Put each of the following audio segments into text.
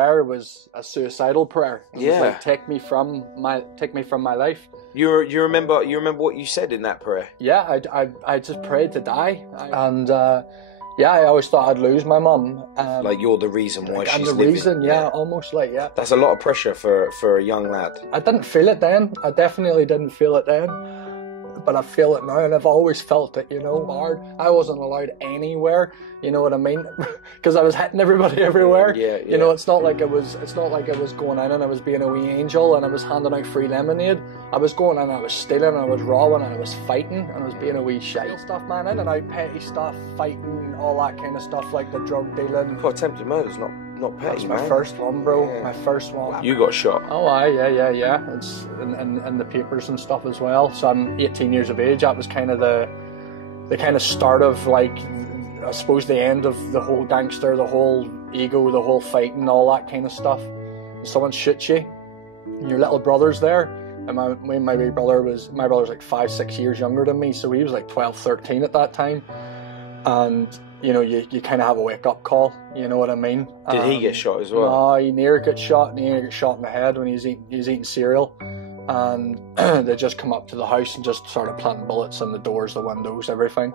prayer was a suicidal prayer. It was Yeah. like, take me from my life. You remember what you said in that prayer? Yeah, I just prayed to die, and yeah, I always thought I'd lose my mum. Like you're the reason why she's and the living. reason, yeah, almost like, yeah. That's a lot of pressure for a young lad. I didn't feel it then. I definitely didn't feel it then. But I feel it now, and I've always felt it, you know, hard. I wasn't allowed anywhere, you know what I mean? Because I was hitting everybody everywhere. Yeah. You know, it's not like I was going in and I was being a wee angel and I was handing out free lemonade. I was going in and I was stealing and I was robbing and I was fighting and I was being a wee shite stuff, man. In and out, petty stuff, fighting, all that kind of stuff, like the drug dealing. God, attempted murder's not petty, That's man. my first one, bro. Yeah. My first one. You got shot. Oh, aye, yeah. It's in the papers and stuff as well. So I'm 18 years of age. That was kind of the kind of start of, like, I suppose the end of the whole gangster, the whole ego, the whole fighting, all that kind of stuff. Someone shoots you, and your little brother's there. And my wee brother was like 5-6 years younger than me, so he was like 12, 13 at that time. And you know, you kind of have a wake-up call, you know what I mean? Did he get shot as well? No, he nearly got shot, in the head when he was eating cereal. And they just come up to the house and just started planting bullets in the doors, the windows, everything.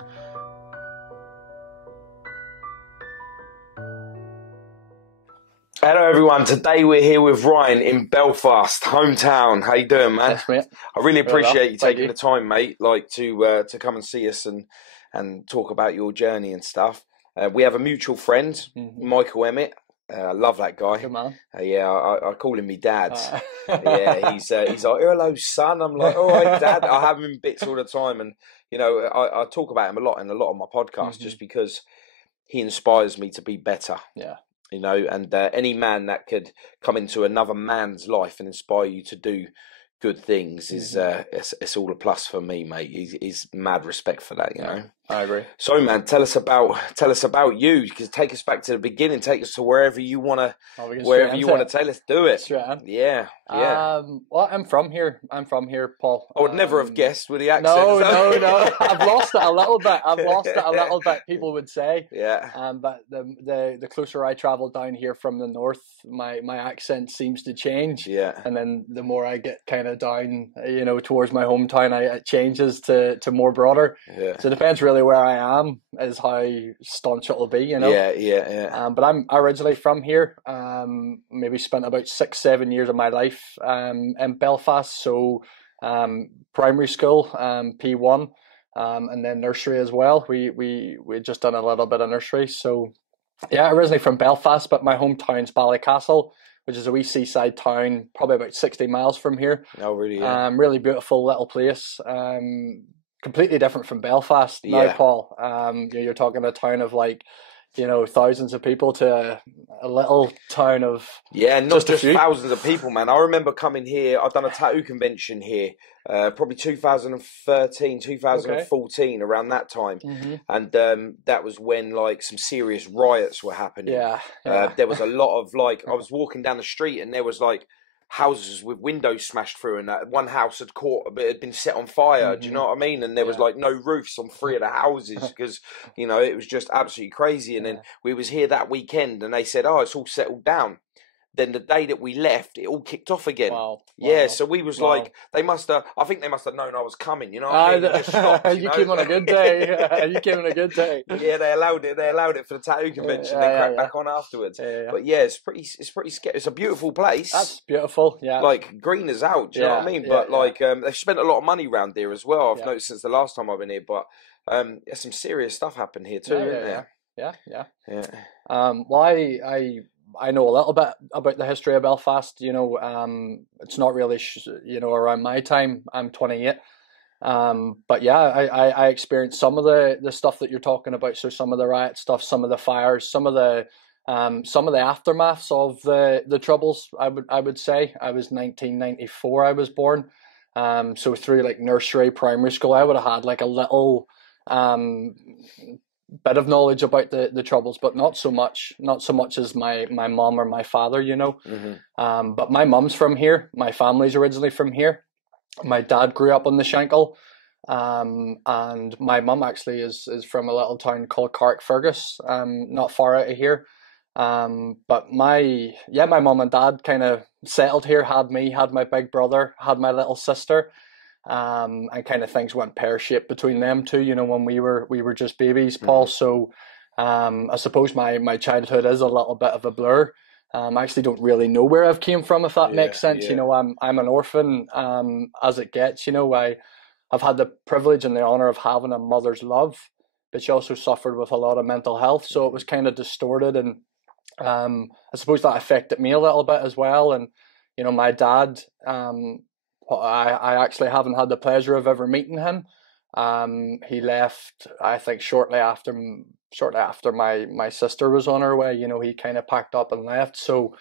Hello everyone, today we're here with Ryan in Belfast, hometown. How you doing, man? Yes, mate. I really appreciate you taking you. the time, mate, like to come and see us and talk about your journey and stuff. We have a mutual friend, Michael Emmett. I love that guy. Good man. Yeah, I call him me dad. Yeah, he's like, hello, son. I'm like, all right, dad. I have him in bits all the time, and you know, I talk about him a lot in a lot of my podcasts, just because he inspires me to be better. Yeah. You know, and any man that could come into another man's life and inspire you to do good things is it's all a plus for me, mate. He's mad respect for that, you know. I agree. So, man, tell us about you. Because take us back to the beginning. Take us to wherever you want to take. Let's do it. Straight on. Yeah. Well, I'm from here, Paul. I would never have guessed with the accent. No. I've lost it a little bit. People would say. Yeah. But the closer I travel down here from the north, my accent seems to change. Yeah. And then the more I get kind of down, you know, towards my hometown, it changes to more broader. Yeah. So it depends really where I am is how staunch it'll be, you know. Yeah. But I'm originally from here. Maybe spent about 6-7 years of my life in Belfast. So primary school, P1, and then nursery as well. We just done a little bit of nursery. So yeah, originally from Belfast, but my hometown's Ballycastle, which is a wee seaside town, probably about 60 miles from here. Oh, really? Yeah. Really beautiful little place. Completely different from Belfast now, Paul. You're talking a town of, like, you know, thousands of people to a little town of not just thousands of people, man. I remember coming here. I've done a tattoo convention here, probably 2013, 2014, around that time, and that was when, like, some serious riots were happening. There was a lot of, like, I was walking down the street and there was, like, houses with windows smashed through, and that one house had been set on fire. Do you know what I mean? And there was like no roofs on 3 of the houses because, you know, it was just absolutely crazy. And then we was here that weekend and they said, oh, it's all settled down. Then the day that we left, it all kicked off again. Wow. Yeah, so we was like, I think they must have known I was coming, you know what I mean? Just stopped, you came on a good day. You came on a good day. Yeah, they allowed it for the tattoo convention. They cracked back on afterwards. But yeah, it's pretty scary. It's a beautiful place. That's beautiful, yeah. Like, green as out, do you know what I mean? But they've spent a lot of money around here as well. I've noticed since the last time I've been here, but there's some serious stuff happened here too, isn't there? Yeah. Well, I know a little bit about the history of Belfast. You know, it's not really, you know, around my time. I'm 28. But yeah, I experienced some of the stuff that you're talking about. So some of the riot stuff, some of the fires, some of the aftermaths of the Troubles. I would say I was 1994. I was born. So through, like, nursery, primary school, I would have had, like, a little bit of knowledge about the Troubles, but not so much as my mum or my father, you know. But my mum's from here. My family's originally from here. My dad grew up on the Shankill, and my mum actually is from a little town called Carrickfergus, not far out of here. But my mum and dad kind of settled here, had me, had my big brother, had my little sister. And kind of things went pear-shaped between them two, when we were just babies, Paul. So I suppose my childhood is a little bit of a blur. I actually don't really know where I've came from, if that makes sense. I'm an orphan, as it gets. I've had the privilege and the honor of having a mother's love, but she also suffered with a lot of mental health, so it was kind of distorted, and I suppose that affected me a little bit as well. And my dad, I actually haven't had the pleasure of ever meeting him. He left, I think, shortly after my sister was on her way. He kind of packed up and left. So,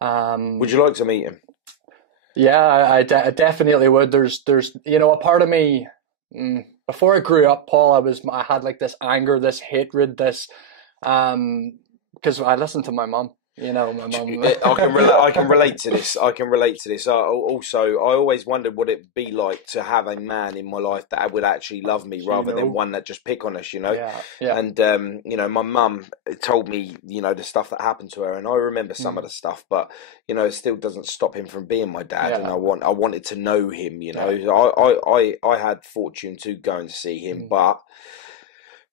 would you like to meet him? Yeah, I definitely would. There's a part of me, before I grew up, Paul, I had like this anger, this hatred, this because I listened to my mum. My mum. I can relate to this. I always wondered what it'd be like to have a man in my life that would actually love me, rather than one that just pick on us. Yeah. And my mum told me, the stuff that happened to her, and I remember some of the stuff, but it still doesn't stop him from being my dad. And I wanted to know him. I had fortune to go and see him, but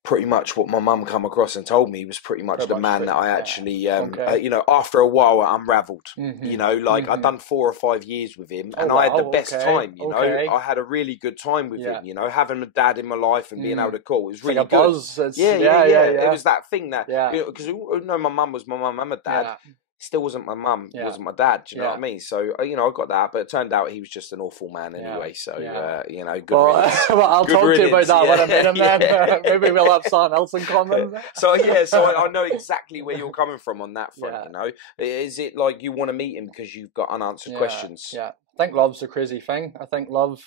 pretty much what my mum come across and told me was pretty much the man that I actually, after a while I unravelled. I'd done 4 or 5 years with him, and I had the best time. I had a really good time with him. Having a dad in my life and being able to call, it was really good. It was that thing that because my mum was my mum and my dad. Yeah. Still wasn't my mum, wasn't my dad. Do you know what I mean? So I got that, but it turned out he was just an awful man anyway. So good. Well, I'll talk to you about that when I meet him. Then maybe we'll have something else in common. So I know exactly where you're coming from on that front. Is it like you want to meet him because you've got unanswered questions? Yeah, I think love's a crazy thing. I think love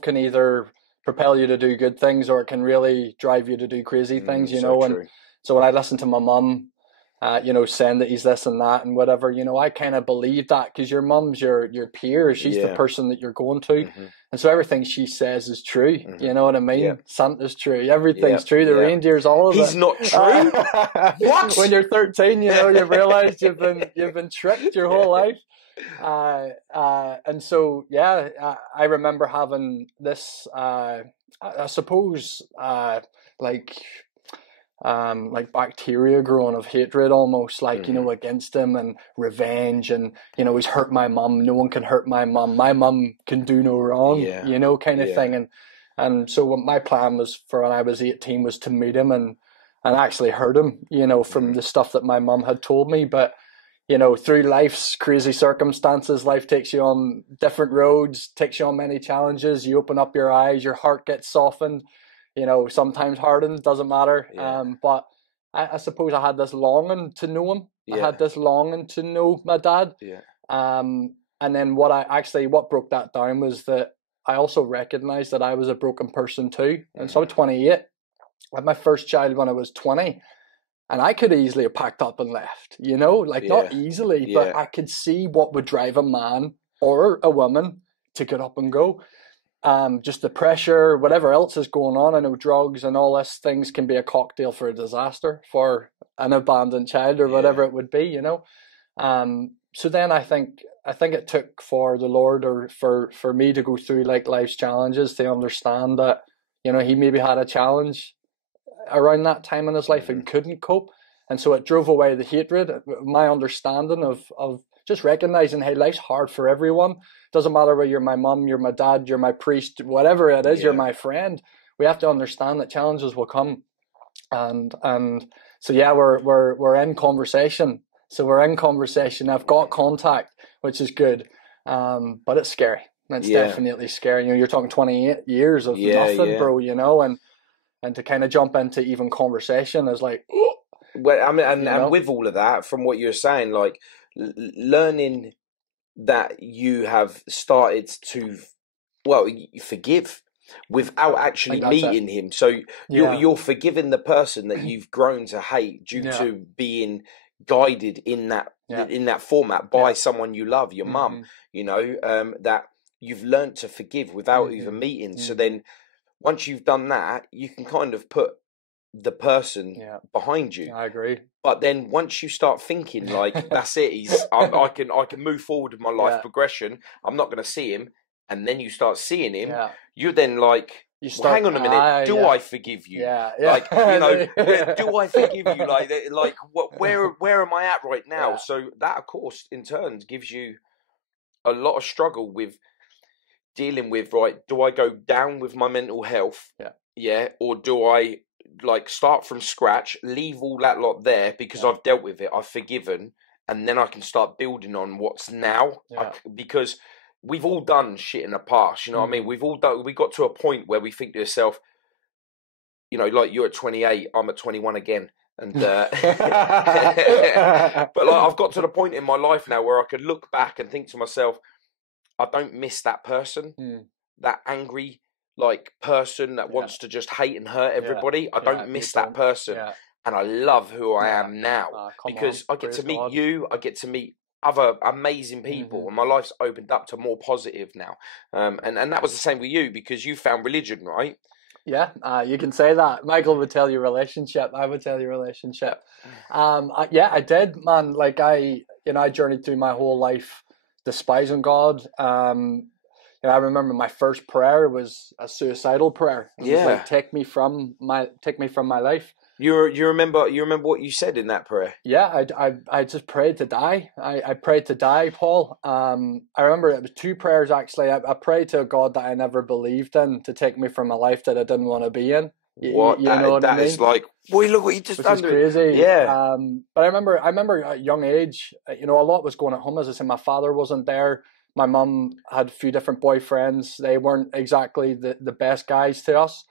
can either propel you to do good things, or it can really drive you to do crazy things. And so when I listen to my mum, saying that he's this and that and whatever, I kind of believe that, because your mum's your peer. She's the person that you're going to. And so everything she says is true. You know what I mean? Yeah. Santa's true. Everything's true. The reindeer's, all of it. He's not true. What? When you're 13, you've realised you've been tricked your whole life. And so, I remember having this, I suppose, like bacteria growing of hatred, almost, like against him, and revenge, and he's hurt my mum, no one can hurt my mum can do no wrong, kind of thing. And so what my plan was for when I was 18 was to meet him and actually hurt him, from the stuff that my mum had told me. But through life's crazy circumstances, life takes you on different roads, takes you on many challenges. You open up your eyes, your heart gets softened, sometimes hardened, doesn't matter. But I suppose I had this longing to know him. I had this longing to know my dad. And then what broke that down was that I also recognized that I was a broken person too. And so I'm 28. I had my first child when I was 20. And I could easily have packed up and left, not easily, but I could see what would drive a man or a woman to get up and go. Just the pressure, whatever else is going on. I know drugs and all this things can be a cocktail for a disaster for an abandoned child or whatever it would be, So then I think it took for the Lord, or for me, to go through like life's challenges to understand that, he maybe had a challenge around that time in his life and couldn't cope. And so it drove away the hatred, my understanding of just recognizing, hey, life's hard for everyone. Doesn't matter whether you're my mum, you're my dad, you're my priest, whatever it is, you're my friend. We have to understand that challenges will come. And so we're in conversation. So we're in conversation. I've got contact, which is good. But it's scary. It's definitely scary. You're talking 28 years of nothing, bro, and to kind of jump into even conversation is like, well, I mean, and with all of that, from what you're saying, like learning that you have started to, forgive without actually meeting him. So you're forgiving the person that you've grown to hate due to being guided in that format by someone you love, your mum. That you've learned to forgive without even meeting. So then, once you've done that, you can kind of put the person behind you. I agree. But then once you start thinking like that's it, I can move forward with my life progression. I'm not going to see him, and then you start seeing him. You're then like, well, hang on a minute. Do I forgive you? Like, you know, do I forgive you? Like what? Where am I at right now? So that, of course, in turn, gives you a lot of struggle with dealing with, right, do I go down with my mental health? Or do I like start from scratch, leave all that lot there because I've dealt with it, I've forgiven, and then I can start building on what's now? Because we've all done shit in the past, you know what I mean? We got to a point where we think to yourself, you know, like you're at 28, I'm at 21 again. And but like, I've got to the point in my life now where I could look back and think to myself, I don't miss that person, that angry like person that wants to just hate and hurt everybody. I don't miss that person, and I love who I am now because I get to meet you. I get to meet other amazing people, and my life's opened up to more positive now. And that was the same with you because you found religion, right? Yeah, you can say that. Michael would tell you relationship. I would tell you relationship. I did, man. Like I journeyed through my whole life despising God. I remember my first prayer was a suicidal prayer. It was like, take me from my life. You remember what you said in that prayer? Yeah, I just prayed to die. I prayed to die, Paul. I remember it was two prayers actually. I prayed to a God that I never believed in to take me from a life that I didn't want to be in. What you know what I mean? Is like, boy, look what you just done. Which is crazy. Yeah. But I remember at a young age, you know, a lot was going at home. As I said, my father wasn't there. My mum had a few different boyfriends. They weren't exactly the best guys to us.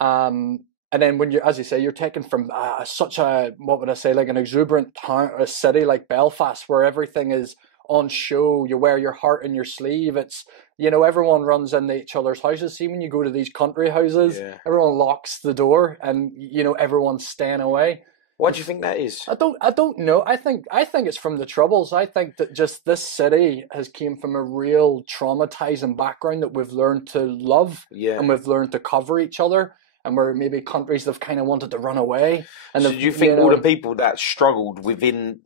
And then when as you say, you're taken from such a, what would I say, like an exuberant town, a city like Belfast, where everything is on show. You wear your heart in your sleeve. It's, you know, everyone runs into each other's houses. See, when you go to these country houses, everyone locks the door and, you know, everyone's staying away. Why do you think that is? I don't know. I think it's from the Troubles. I think that just this city has came from a real traumatizing background that we've learned to love, and we've learned to cover each other. And we're maybe countries that have kind of wanted to run away. And so do you think all the people that struggled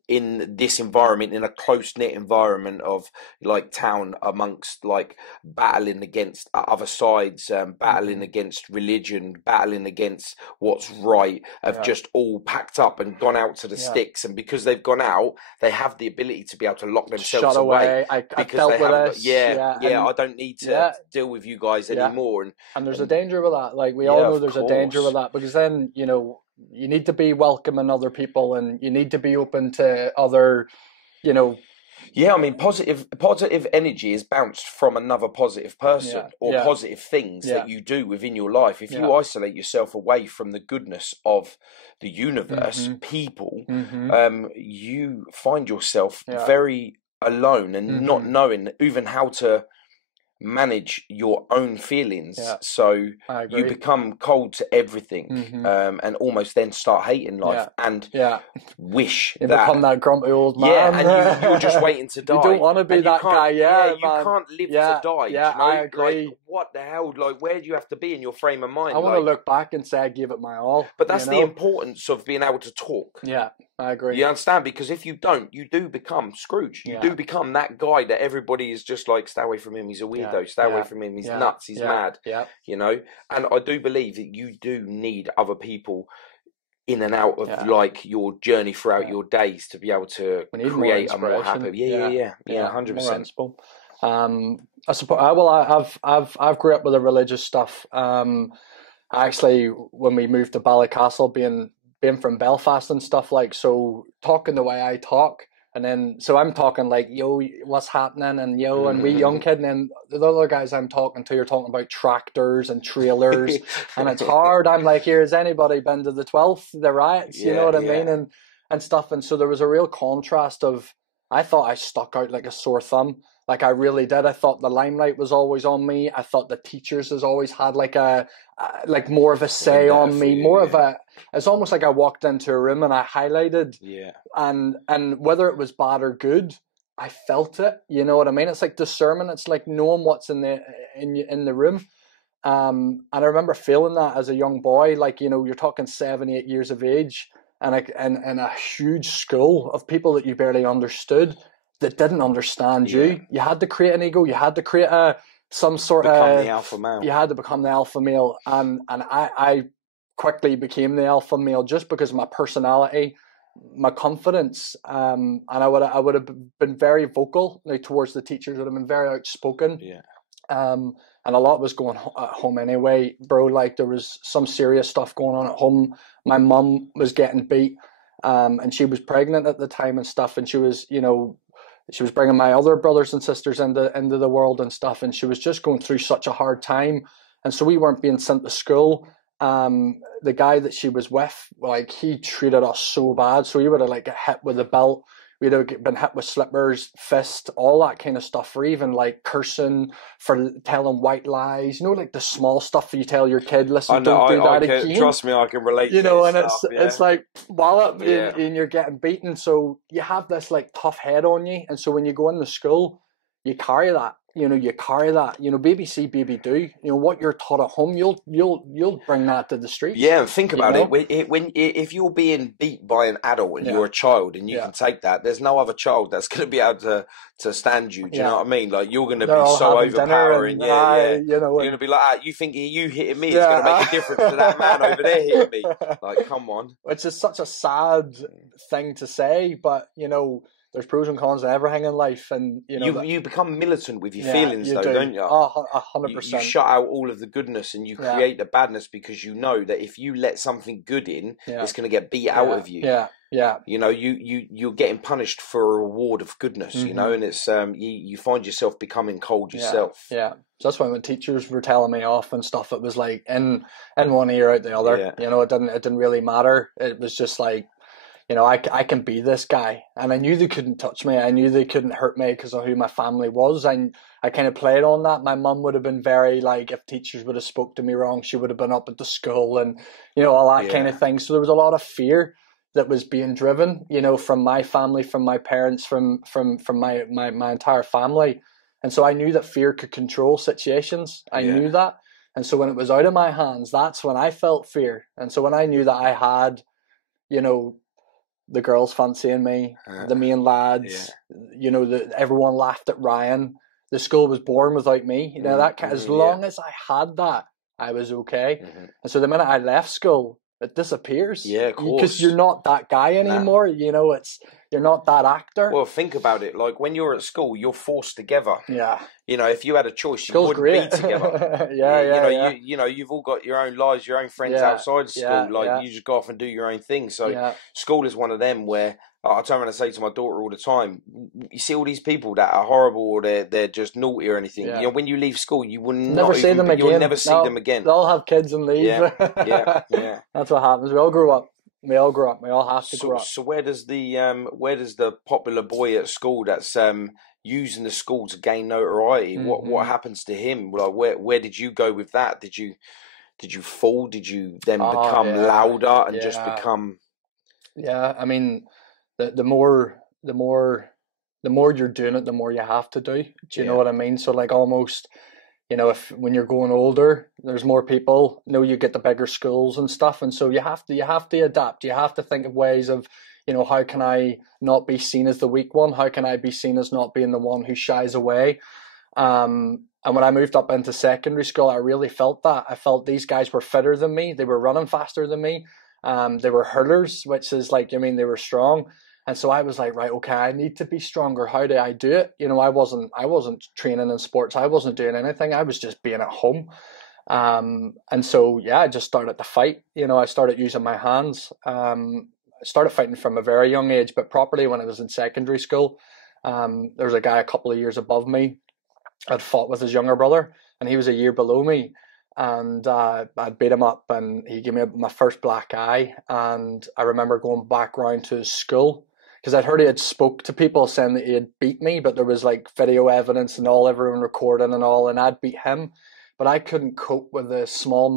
in this environment, in a close-knit environment of like town, amongst like battling against other sides, battling against religion, battling against what's right, have just all packed up and gone out to the sticks? And because they've gone out, they have the ability to be able to lock themselves away. I dealt with this. I don't need to deal with you guys anymore. And there's a danger with that. Like we all know there's a danger with that, because then, you know, you need to be welcoming other people and you need to be open to other, you know. Yeah, I mean, positive energy is bounced from another positive person or positive things that you do within your life. If you isolate yourself away from the goodness of the universe, people, you find yourself very alone and not knowing even how to manage your own feelings. So you become cold to everything, and almost then start hating life and wish you become that grumpy old man. And you're just waiting to die. You don't want to be that guy. You can't live to die. You know? I agree. Like, what the hell? Like, where do you have to be in your frame of mind? I want to look back and say I gave it my all. But that's the importance of being able to talk. Yeah, I agree. You understand? Because if you don't, you do become Scrooge. You do become that guy that everybody is just like, stay away from him, he's a weirdo. Stay away from him, he's nuts, he's mad. You know? And I do believe that you do need other people in and out of like your journey throughout your days to be able to create a more happy. Yeah, 100%. I suppose. I've grew up with the religious stuff. Actually, when we moved to Ballycastle, being from Belfast and stuff, like, so talking the way I talk, and then so I'm talking like, yo, what's happening, and yo, and we young kid, and then the other guys I'm talking to, you're talking about tractors and trailers, and it's hard. I'm like, here, has anybody been to the 12th, the riots? You know what I mean, and stuff. And so there was a real contrast of, I thought I stuck out like a sore thumb. Like I really did. I thought the limelight was always on me. I thought the teachers has always had like like more of a say on me, more of a, it's almost like I walked into a room and I highlighted, and whether it was bad or good, I felt it. You know what I mean? It's like discernment. It's like knowing what's in the room. And I remember feeling that as a young boy, like, you know, you're talking 7, 8 years of age, and a huge school of people that you barely understood, that didn't understand you. You had to create an ego. You had to create some sort become of the alpha male. You had to become the alpha male, and I quickly became the alpha male just because of my personality, my confidence, and I would have been very vocal, like, towards the teachers. Would have been very outspoken. And a lot was going at home anyway, bro. Like, there was some serious stuff going on at home. My mum was getting beat, and she was pregnant at the time and stuff, and she was, you know, she was bringing my other brothers and sisters into the world and stuff, and she was just going through such a hard time, and so we weren't being sent to school. The guy that she was with, like, he treated us so bad, so we would have, like, got hit with a belt. We'd have been hit with slippers, fist, all that kind of stuff, or even, like, cursing for telling white lies. You know, like the small stuff you tell your kid, listen, don't do that again. Trust me, I can relate. You know, and it's like, wallop, and you're getting beaten. So you have this, like, tough head on you, and so when you go into school, you carry that. You know, you carry that. You know, baby see, baby do. You know what you're taught at home, you'll bring that to the streets. Yeah, and think about it. If you're being beat by an adult and you're a child and you can take that, there's no other child that's going to be able to stand you. Do you know what I mean? Like, you're going to be so overpowering. You know, you're going to be like, you think you hitting me, it's going to make a difference to that man over there hitting me. Like, come on. Which is such a sad thing to say, but, you know, there's pros and cons to everything in life, and you know you become militant with your feelings, though, don't you? 100%. You shut out all of the goodness and you create the badness, because you know that if you let something good in, it's going to get beat out of you. You know, you're getting punished for a reward of goodness. You know, and it's you find yourself becoming cold yourself. So that's why when teachers were telling me off and stuff, it was like in one ear out the other. You know, it didn't really matter. It was just like, you know, I can be this guy, and I knew they couldn't touch me. I knew they couldn't hurt me because of who my family was. I kind of played on that. My mum would have been very, like, if teachers would have spoke to me wrong, she would have been up at the school and, you know, all that kind of thing. So there was a lot of fear that was being driven, you know, from my family, from my parents, from my entire family. And so I knew that fear could control situations. I knew that. And so when it was out of my hands, that's when I felt fear. And so when I knew that I had, you know, the girls fancying me, the main lads, you know, everyone laughed at Ryan. The school was born without me. You know, as long as I had that, I was okay. And so the minute I left school, it disappears. Yeah, of course. Because you're not that guy anymore. You know, you're not that actor. Well, think about it. Like, when you're at school, you're forced together. Yeah. You know, if you had a choice, you School's wouldn't be together. You know, you've all got your own lives, your own friends outside of school. You just go off and do your own thing. So school is one of them where I turn around and say to my daughter all the time, you see all these people that are horrible or they're just naughty or anything. You know, when you leave school, you will never see them again. You'll never see them again. They'll have kids and leave. Yeah. That's what happens. We all grew up. We all have to grow up. So where does the popular boy at school that's using the school to gain notoriety, what happens to him? Like, where did you go with that? Did you fall? Did you then become louder and just become? Yeah, I mean, the more you're doing it, the more you have to do. Do you know what I mean? So, like, almost, you know, when you're going older, there's more people. You know, you get the bigger schools and stuff, and so you have to adapt. You have to think of ways of, you know, how can I not be seen as the weak one? How can I be seen as not being the one who shies away? And when I moved up into secondary school, I really felt that. I felt these guys were fitter than me. They were running faster than me. They were hurlers, which is like, I mean, they were strong. And so I was like, right, okay, I need to be stronger. How do I do it? You know, I wasn't training in sports. I wasn't doing anything. I was just being at home. And so, I just started to fight. You know, I started using my hands. I started fighting from a very young age, but properly when I was in secondary school. There was a guy a couple of years above me. I'd fought with his younger brother, and he was a year below me. And I'd beat him up, and he gave me my first black eye. And I remember going back round to his school, because I'd heard he had spoke to people saying that he had beat me, but there was like video evidence and everyone recording and all, and I'd beat him. But I couldn't cope with the small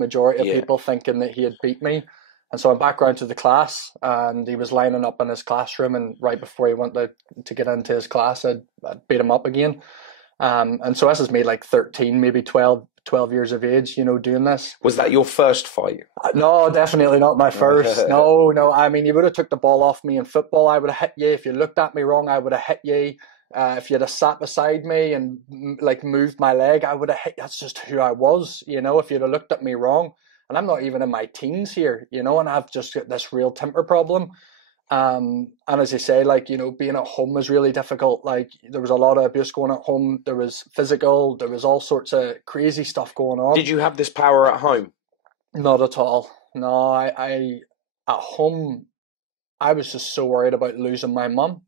majority of people thinking that he had beat me. And so I'm back round to the class, and he was lining up in his classroom, and right before he went to get into his class, I'd beat him up again. And so this is me like 13, maybe 12 years of age, you know, doing this. Was that your first fight? No, definitely not my first. No. I mean, you would have took the ball off me in football, I would have hit you. If you looked at me wrong, I would have hit you. If you'd have sat beside me and like moved my leg, I would have hit. That's just who I was, you know. If you'd have looked at me wrong, and I'm not even in my teens here, you know, and I've just got this real temper problem. And as you say, like, you know, being at home was really difficult. Like, there was a lot of abuse going at home. There was physical. There was all sorts of crazy stuff going on. Did you have this power at home? Not at all. No, I at home, I was just so worried about losing my mum.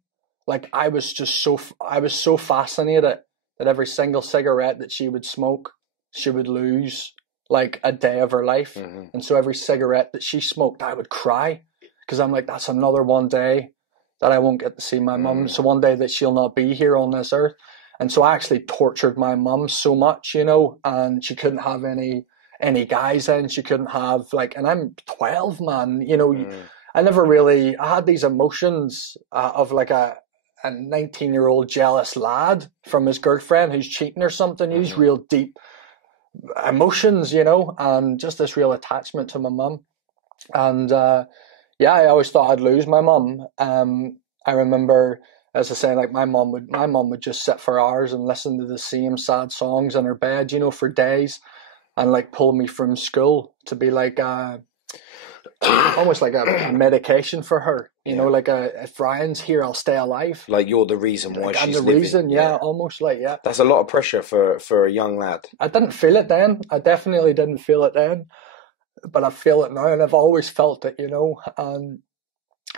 Like, I was so fascinated that every single cigarette that she would smoke, she would lose like a day of her life. Mm-hmm. And so every cigarette that she smoked, I would cry because I'm like, that's another one day that I won't get to see my mum. So one day that she'll not be here on this earth. And so I actually tortured my mum so much, you know, and she couldn't have any guys in. She couldn't have like, and I'm 12, man, you know. I had these emotions of like a 19-year-old jealous lad from his girlfriend who's cheating or something. These real deep emotions, you know, and just this real attachment to my mum. And I always thought I'd lose my mum. I remember, as I say, like my mum would just sit for hours and listen to the same sad songs in her bed, you know, for days, and like pull me from school to be like almost like a medication for her, you know, like if Ryan's here, I'll stay alive. Like you're the reason why like, she's I'm the living. Reason, almost like, yeah. That's a lot of pressure for a young lad. I didn't feel it then. I definitely didn't feel it then, but I feel it now, and I've always felt it, you know. And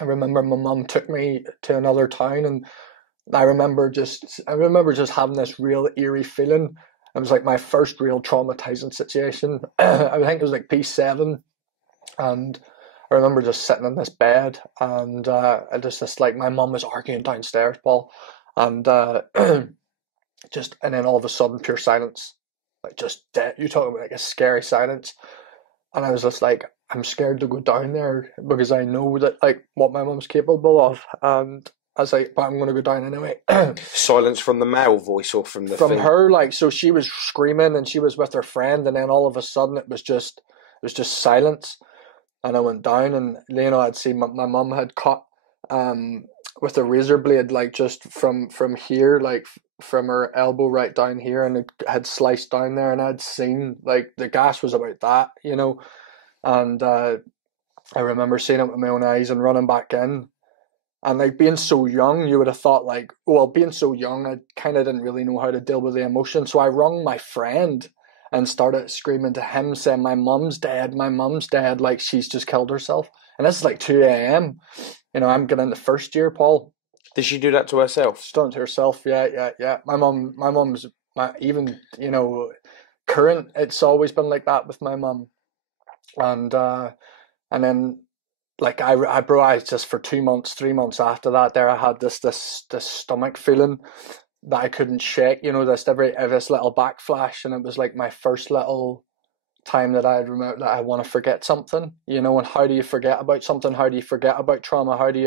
I remember my mum took me to another town, and I remember just having this real eerie feeling. It was like my first real traumatizing situation. I think it was like P7. And I remember just sitting in this bed, and like my mum was arguing downstairs, Paul, and and then all of a sudden pure silence, like just dead. You're talking about like a scary silence, and I was just like, I'm scared to go down there because I know that like what my mum's capable of, and I was like, but I'm going to go down anyway. Silence from the male voice or from her, like, so she was screaming and she was with her friend, and then all of a sudden it was just silence. And I went down, and I'd seen my mum had cut with a razor blade, like just from here, like from her elbow right down here, and it had sliced down there, and I'd seen like the gash was about that, you know. And I remember seeing it with my own eyes and running back in. And like being so young, you would have thought like, well, being so young, I kind of didn't really know how to deal with the emotion. So I rung my friend and started screaming to him, saying, my mum's dead, like she's just killed herself. And this is like 2 a.m. You know, I'm getting into first year, Paul. Did she do that to herself? She's done it to herself, yeah. My mum's even, you know, current, it's always been like that with my mum. And then like I just for 3 months after that there, I had this stomach feeling that I couldn't shake, you know, this little backflash, and it was like my first little time that I had remembered that I want to forget something, you know. And how do you forget about something? How do you forget about trauma? How do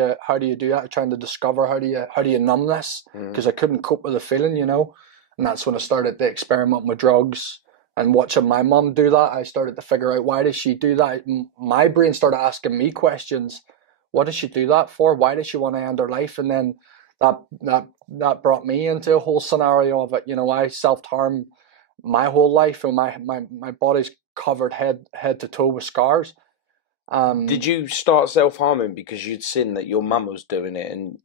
you do that? Trying to discover how do you numb this? Because I couldn't cope with the feeling, you know. And that's when I started to experiment with drugs, and watching my mum do that, I started to figure out, why does she do that? My brain started asking me questions. What does she do that for? Why does she want to end her life? And then that brought me into a whole scenario of it. You know, I self-harm my whole life, and my body's covered head to toe with scars. Did you start self-harming because you'd seen that your mum was doing it and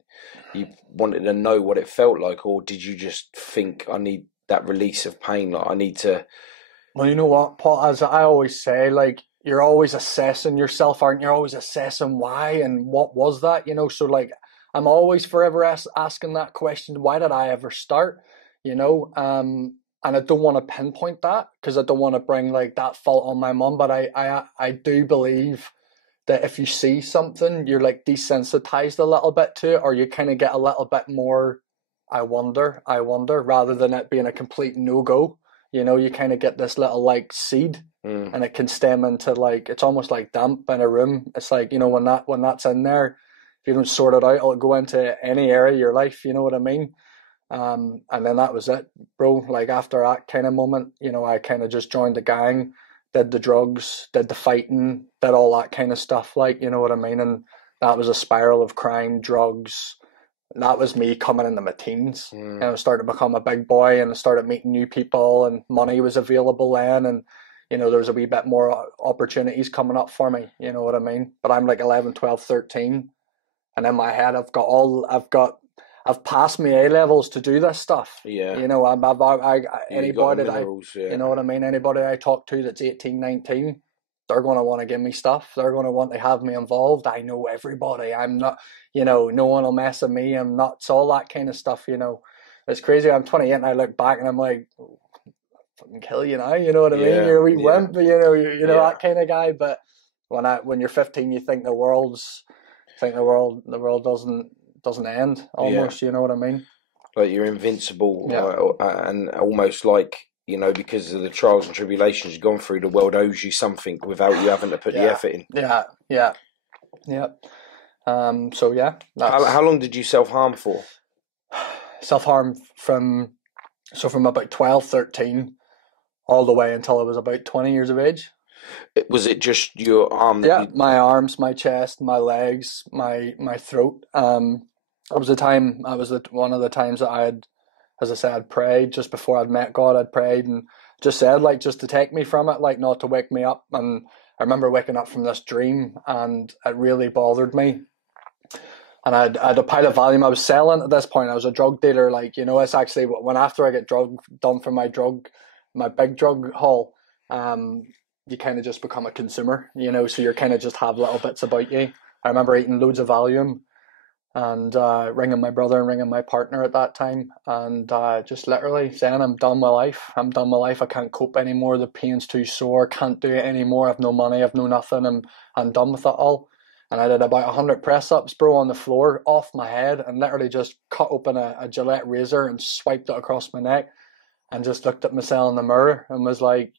you wanted to know what it felt like, or did you just think, I need that release of pain, like I need to... Well, you know what, Paul, as I always say, like, you're always assessing yourself, aren't you? You're always assessing why and what was that, you know. So like, I'm always forever asking that question, why did I ever start, you know? And I don't want to pinpoint that because I don't want to bring like that fault on my mum, but I do believe that if you see something, you're like desensitized a little bit to it, or you kind of get a little bit more, I wonder, rather than it being a complete no-go. You know, you kind of get this little like seed, and it can stem into like, it's almost like damp in a room. It's like, you know, when that's in there, if you don't sort it out, it'll go into any area of your life. You know what I mean? And then that was it, bro. Like after that kind of moment, you know, I kind of just joined the gang, did the drugs, did the fighting, did all that kind of stuff. Like, you know what I mean? And that was a spiral of crime, drugs. That was me coming into my teens. And I started to become a big boy, and I started meeting new people, and money was available then, and you know, there was a wee bit more opportunities coming up for me, you know what I mean? But I'm like 11, 12, 13, and in my head I've passed my A levels to do this stuff. Yeah. You know, anybody that you know what I mean? Anybody I talk to that's 18, 19, they're going to want to give me stuff. They're going to want to have me involved. I know everybody. I'm not, you know, no one will mess with me. I'm not, it's all that kind of stuff, you know. It's crazy. I'm 28 and I look back and I'm like, fucking kill you now, you know what I mean? You're a wee wimp, you know, that kind of guy. But when you're 15, you think the world doesn't end almost. You know what I mean? Like you're invincible, and almost like, you know, because of the trials and tribulations you've gone through, the world owes you something without you having to put the effort in. Yeah. So yeah. How long did you self-harm for? Self-harm from about 12, 13, all the way until I was about 20 years of age. Was it just your arm? My arms, my chest, my legs, my throat. It was one of the times that I had, as I said, I'd prayed just before I'd met God. I'd prayed and just said, like, just to take me from it, like, not to wake me up. And I remember waking up from this dream, and it really bothered me. And I had a pile of Valium. I was selling at this point. I was a drug dealer. Like, you know, it's actually when after I get done for my big drug haul, you kind of just become a consumer, you know, so you're kind of just have little bits about you. I remember eating loads of Valium and ringing my brother and ringing my partner at that time, and just literally saying, I'm done with life. I can't cope anymore. The pain's too sore. Can't do it anymore. I've no money. I've no nothing. I'm done with it all. And I did about 100 press-ups, bro, on the floor, off my head, and literally just cut open a Gillette razor and swiped it across my neck, and just looked at myself in the mirror and was like,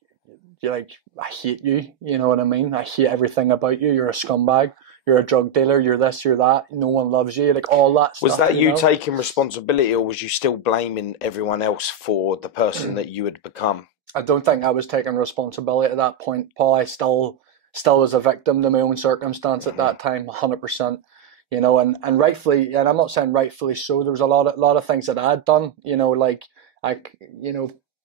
I hate you, you know what I mean? I hate everything about you. You're a scumbag. You're a drug dealer. You're this, you're that. No one loves you. Like, all that stuff. Was that you taking responsibility, or was you still blaming everyone else for the person that you had become? I don't think I was taking responsibility at that point, Paul. I still was a victim to my own circumstance at that time, 100%. You know, and rightfully, and I'm not saying rightfully so. There was a lot of things that I had done. You know, like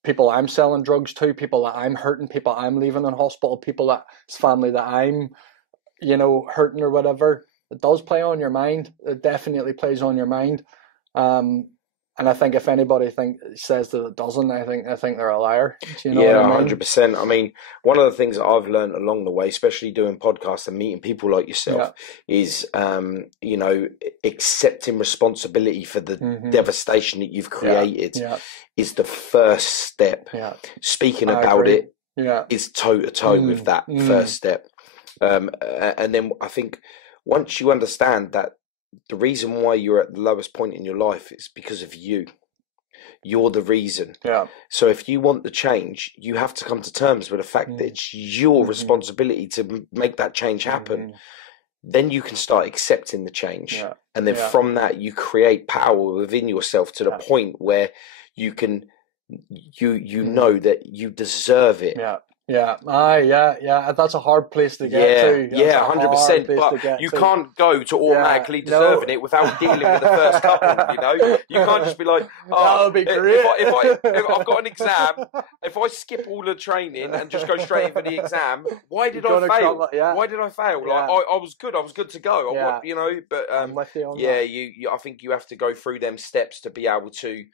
people I'm selling drugs to, people that I'm hurting, people I'm leaving in hospital, that's family that I'm, you know, hurting or whatever. It does play on your mind. It definitely plays on your mind. And I think if anybody says that it doesn't, I think they're a liar. Do you know what I mean? 100%. I mean, one of the things that I've learned along the way, especially doing podcasts and meeting people like yourself, is you know, accepting responsibility for the devastation that you've created is the first step. Speaking about it is toe to toe with that first step. And then I think once you understand that the reason why you're at the lowest point in your life is because of you. You're the reason. So if you want the change, you have to come to terms with the fact that it's your responsibility to make that change happen. Then you can start accepting the change. And then from that, you create power within yourself to the point where you can, you know that you deserve it. That's a hard place to get to. 100%. But you can't go to automatically deserving it without dealing with the first couple. You know, you can't just be like, that would be great. If I've got an exam, if I skip all the training and just go straight in for the exam, why did I fail? Why did I fail? Like I was good. I was good to go. You know, but I'm with you on that. I think you have to go through them steps to be able to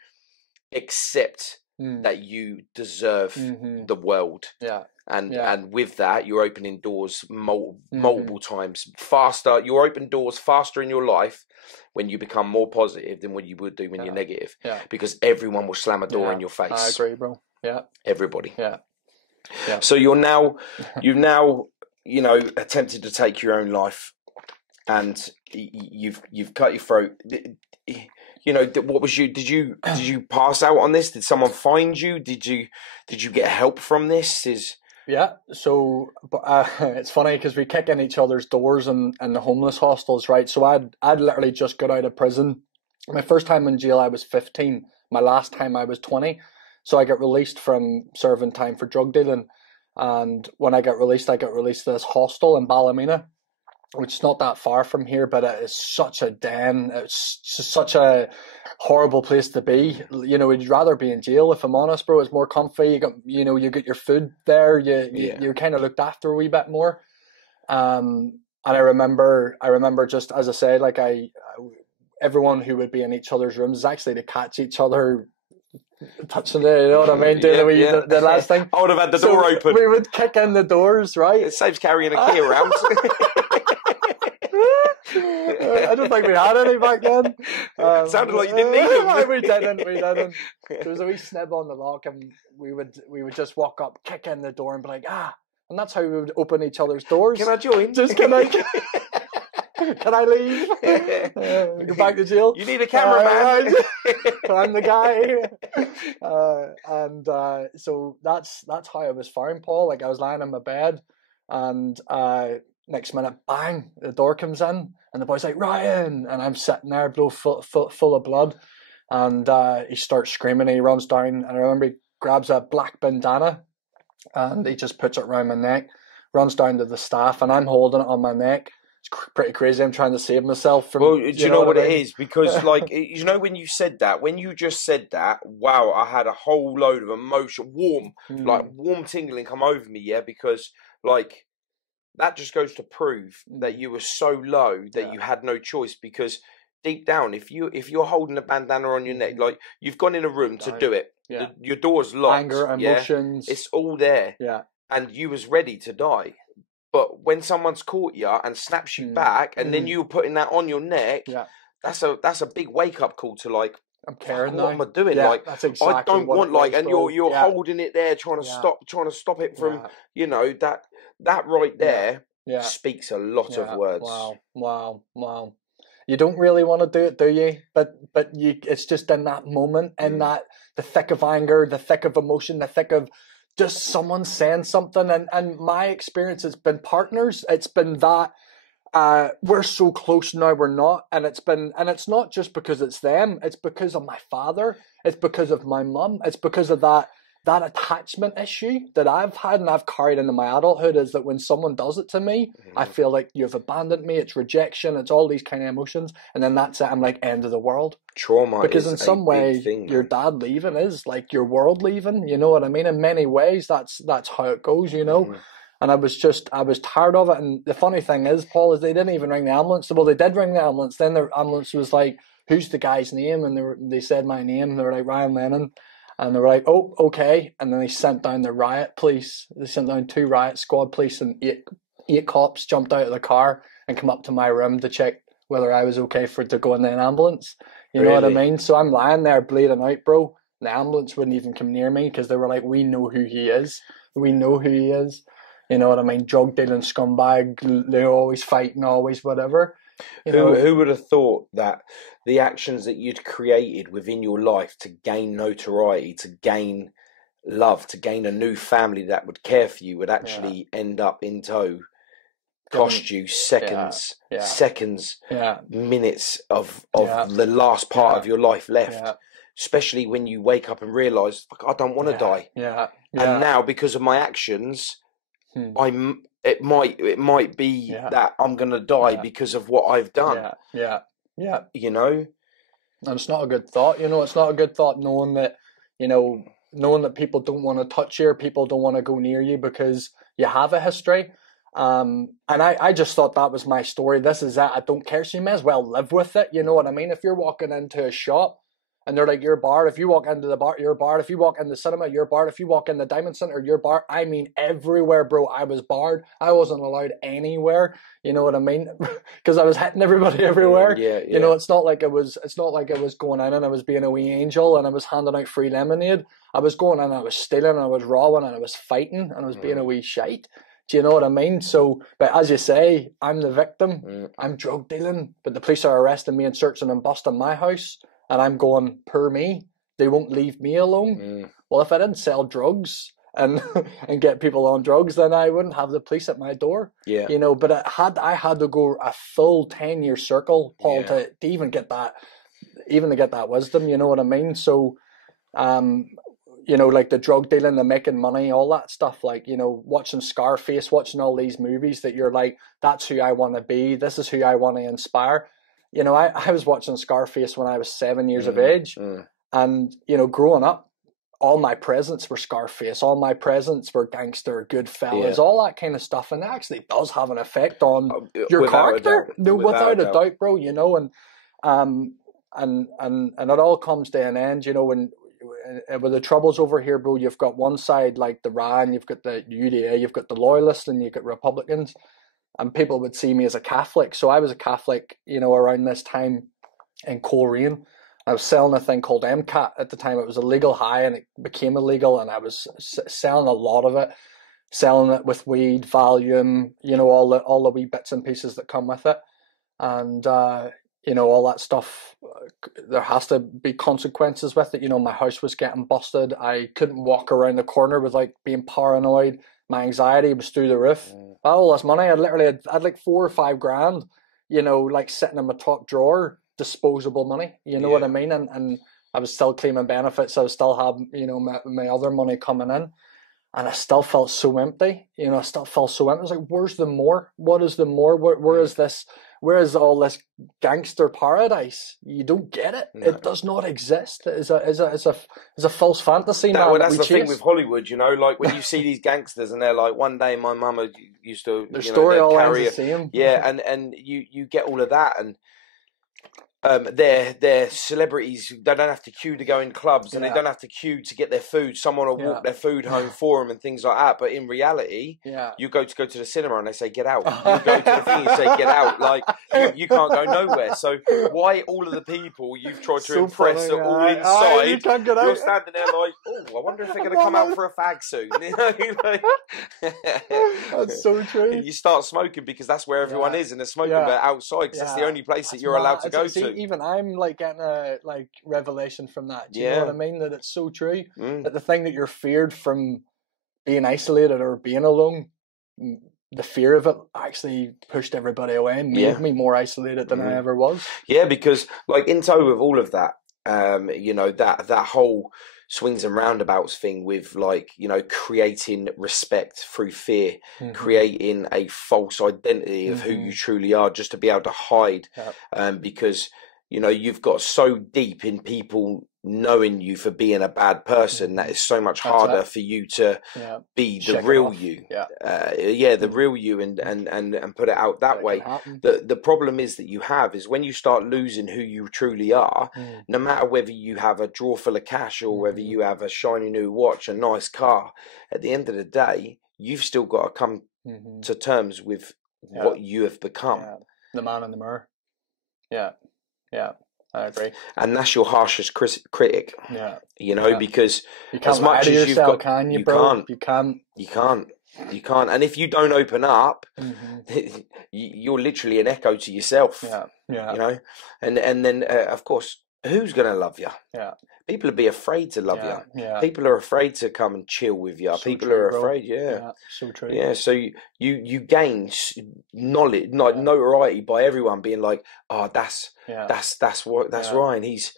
accept that you deserve the world. And with that, you're opening doors multiple times faster. You open doors faster in your life when you become more positive than what you would do when you're negative. Because everyone will slam a door in your face. I agree, bro. Everybody. So you've now, you know, attempted to take your own life, and you've cut your throat. You know, what was did you pass out on this? Did someone find you? Did you get help from this? So it's funny because we kick in each other's doors in the homeless hostels, right? So I'd literally just got out of prison. My first time in jail, I was 15. my last time I was 20. So I got released from serving time for drug dealing. And when I got released to this hostel in Ballymena, which is not that far from here, but it is such a den. It's such a horrible place to be. You know, you'd rather be in jail, if I'm honest, bro. It's more comfy. You get your food there. You're kind of looked after a wee bit more. And I remember just, as I say, like everyone who would be in each other's rooms is actually to catch each other touching it, you know what I mean? Doing the last thing. I would have had the door open. We would kick in the doors, right? It saves carrying a key around. I don't think we had any back then. It sounded like you didn't need them. We didn't. There was a wee snib on the lock, and we would just walk up, kick in the door, and be like, and that's how we would open each other's doors. Can I join? Can I leave? Go back to jail. You need a cameraman. I'm the guy. So that's how I was found, Paul. Like, I was lying in my bed, and next minute, bang, the door comes in, and the boy's like, Ryan, and I'm sitting there, full of blood, and he starts screaming, and he runs down, and I remember he grabs a black bandana, and he just puts it around my neck, runs down to the staff, and I'm holding it on my neck. It's pretty crazy. I'm trying to save myself from... Well, do you know what it is? Because, like, you know, when you said that, when you just said that, wow, I had a whole load of emotion, warm tingling come over me, yeah? Because, like, that just goes to prove that you were so low that you had no choice. Because deep down, if you're holding a bandana on your neck, like, you've gone in a room to do it. Yeah. Your door's locked. Anger, emotions. Yeah? It's all there. Yeah. And you was ready to die. But when someone's caught you and snaps you back, and then you're putting that on your neck, that's a big wake up call to, like, I'm caring. What am I doing? Yeah, like, that's exactly I don't want, like, and you're holding it there, trying to stop it from, you know, that right there speaks a lot of words. Wow. You don't really want to do it, do you? But it's just in that moment, in that the thick of anger, the thick of emotion, the thick of just someone saying something, and my experience has been partners. It's been that we're so close now, we're not, and it's not just because it's them. It's because of my father. It's because of my mum. It's because of that attachment issue that I've had and I've carried into my adulthood, is that when someone does it to me, I feel like you've abandoned me. It's rejection. It's all these kind of emotions, and then that's it. I'm like, end of the world. Trauma, because in some way, your dad leaving is like your world leaving. You know what I mean? In many ways, that's how it goes. You know. And I was tired of it. And the funny thing is, Paul, is they didn't even ring the ambulance. Well, they did ring the ambulance. Then the ambulance was like, "Who's the guy's name?" And they said my name. They were like, Ryan Lennon. And they were like, "Oh, okay." And then they sent down the riot police. They sent down 2 riot squad police, and eight cops jumped out of the car and come up to my room to check whether I was okay to go in an ambulance. You know what I mean? So I'm lying there bleeding out, bro. The ambulance wouldn't even come near me because they were like, "We know who he is. We know who he is." You know what I mean? Drug dealing scumbag. They're always fighting, always whatever. Who would have thought that the actions that you'd created within your life to gain notoriety, to gain love, to gain a new family that would care for you, would actually end up in tow, cost you seconds, minutes of the last part of your life left. Especially when you wake up and realise, I don't want to die. And now, because of my actions, it might be that I'm gonna die because of what I've done. You know, and it's not a good thought. You know, it's not a good thought knowing that people don't want to touch you, or people don't want to go near you because you have a history. And I just thought that was my story. This is it. I don't care. So you may as well live with it. You know what I mean? If you're walking into a shop and they're like, "You're barred." If you walk into the bar, you're barred. If you walk in the cinema, you're barred. If you walk in the Diamond Centre, you're barred. I mean, everywhere, bro. I was barred. I wasn't allowed anywhere. You know what I mean? Because I was hitting everybody everywhere. You know, it's not like it was going in and I was being a wee angel and I was handing out free lemonade. I was going in and I was stealing and I was robbing and I was fighting and I was being a wee shite. Do you know what I mean? So, but as you say, I'm the victim. I'm drug dealing, but the police are arresting me and searching and busting my house. And I'm going, poor me, they won't leave me alone. Well, if I didn't sell drugs and get people on drugs, then I wouldn't have the police at my door. You know, but I had to go a full 10-year circle, Paul, to even get that, even to get that wisdom, you know what I mean? So, you know, like the drug dealing, the making money, all that stuff, like, you know, watching Scarface, watching all these movies that you're like, that's who I want to be. This is who I want to inspire. You know, I was watching Scarface when I was 7 years of age. And, you know, growing up, all my presents were Scarface. All my presents were gangster, Goodfellas, all that kind of stuff. And it actually does have an effect on your character. No, without a doubt, bro, you know, and it all comes to an end, you know, when with the troubles over here, bro, you've got one side like the RAN, you've got the UDA, you've got the Loyalists, and you've got Republicans, and people would see me as a Catholic. So I was a Catholic, you know, around this time in Coleraine. I was selling a thing called MCAT at the time. It was a legal high, and it became illegal, and I was selling a lot of it, selling it with weed, Valium, you know, all the wee bits and pieces that come with it, and you know, all that stuff. There has to be consequences with it. You know, my house was getting busted. I couldn't walk around the corner without being paranoid. My anxiety was through the roof. All this money, I had like 4 or 5 grand, you know, like sitting in my top drawer, disposable money. You know what I mean? And I was still claiming benefits. I was still having, you know, my other money coming in. And I still felt so empty. You know, I still felt so empty. I was like, where's the more? What is the more? Where is this? Where is all this gangster paradise? You don't get it. No. It does not exist. It's a false fantasy. That's the thing with Hollywood, you know. Like when you see these gangsters, and they're like, one day my mama used to, their story all ends the same. Yeah, and you get all of that, and they're celebrities. They don't have to queue to go in clubs, and they don't have to queue to get their food. Someone will walk their food home for them and things like that. But in reality, you go to the cinema and they say get out. You go to the thing and say get out. Like you can't go nowhere. So why all of the people you've tried to impress are all inside? You can't get out. You're standing there like, oh, I wonder if they're going to come out for a fag soon. That's so true. And you start smoking because that's where everyone is, and they're smoking outside because that's the only place that you're allowed to go to. Even I'm like getting a revelation from that. Do you know what I mean? That it's so true. That the thing that you're feared from being isolated or being alone, the fear of it actually pushed everybody away and made me more isolated than I ever was. Yeah, because like in tow with all of that, you know, that whole swings and roundabouts thing with like, you know, creating respect through fear, creating a false identity of who you truly are just to be able to hide, because, you know, you've got so deep in people knowing you for being a bad person that it's so much harder for you to be the real you. The real you and put it out that way. The problem is that you have is when you start losing who you truly are, no matter whether you have a drawer full of cash or whether you have a shiny new watch, a nice car, at the end of the day, you've still got to come to terms with what you have become. The man in the mirror. Yeah, I agree. And that's your harshest critic. You know, because you can't as much as you've got, can you, bro? You can't. And if you don't open up, you're literally an echo to yourself. You know, and then of course, who's going to love you? People will be afraid to love you. People are afraid to come and chill with you. People are afraid. So true. So you gain knowledge, notoriety by everyone being like, oh, that's Ryan. He's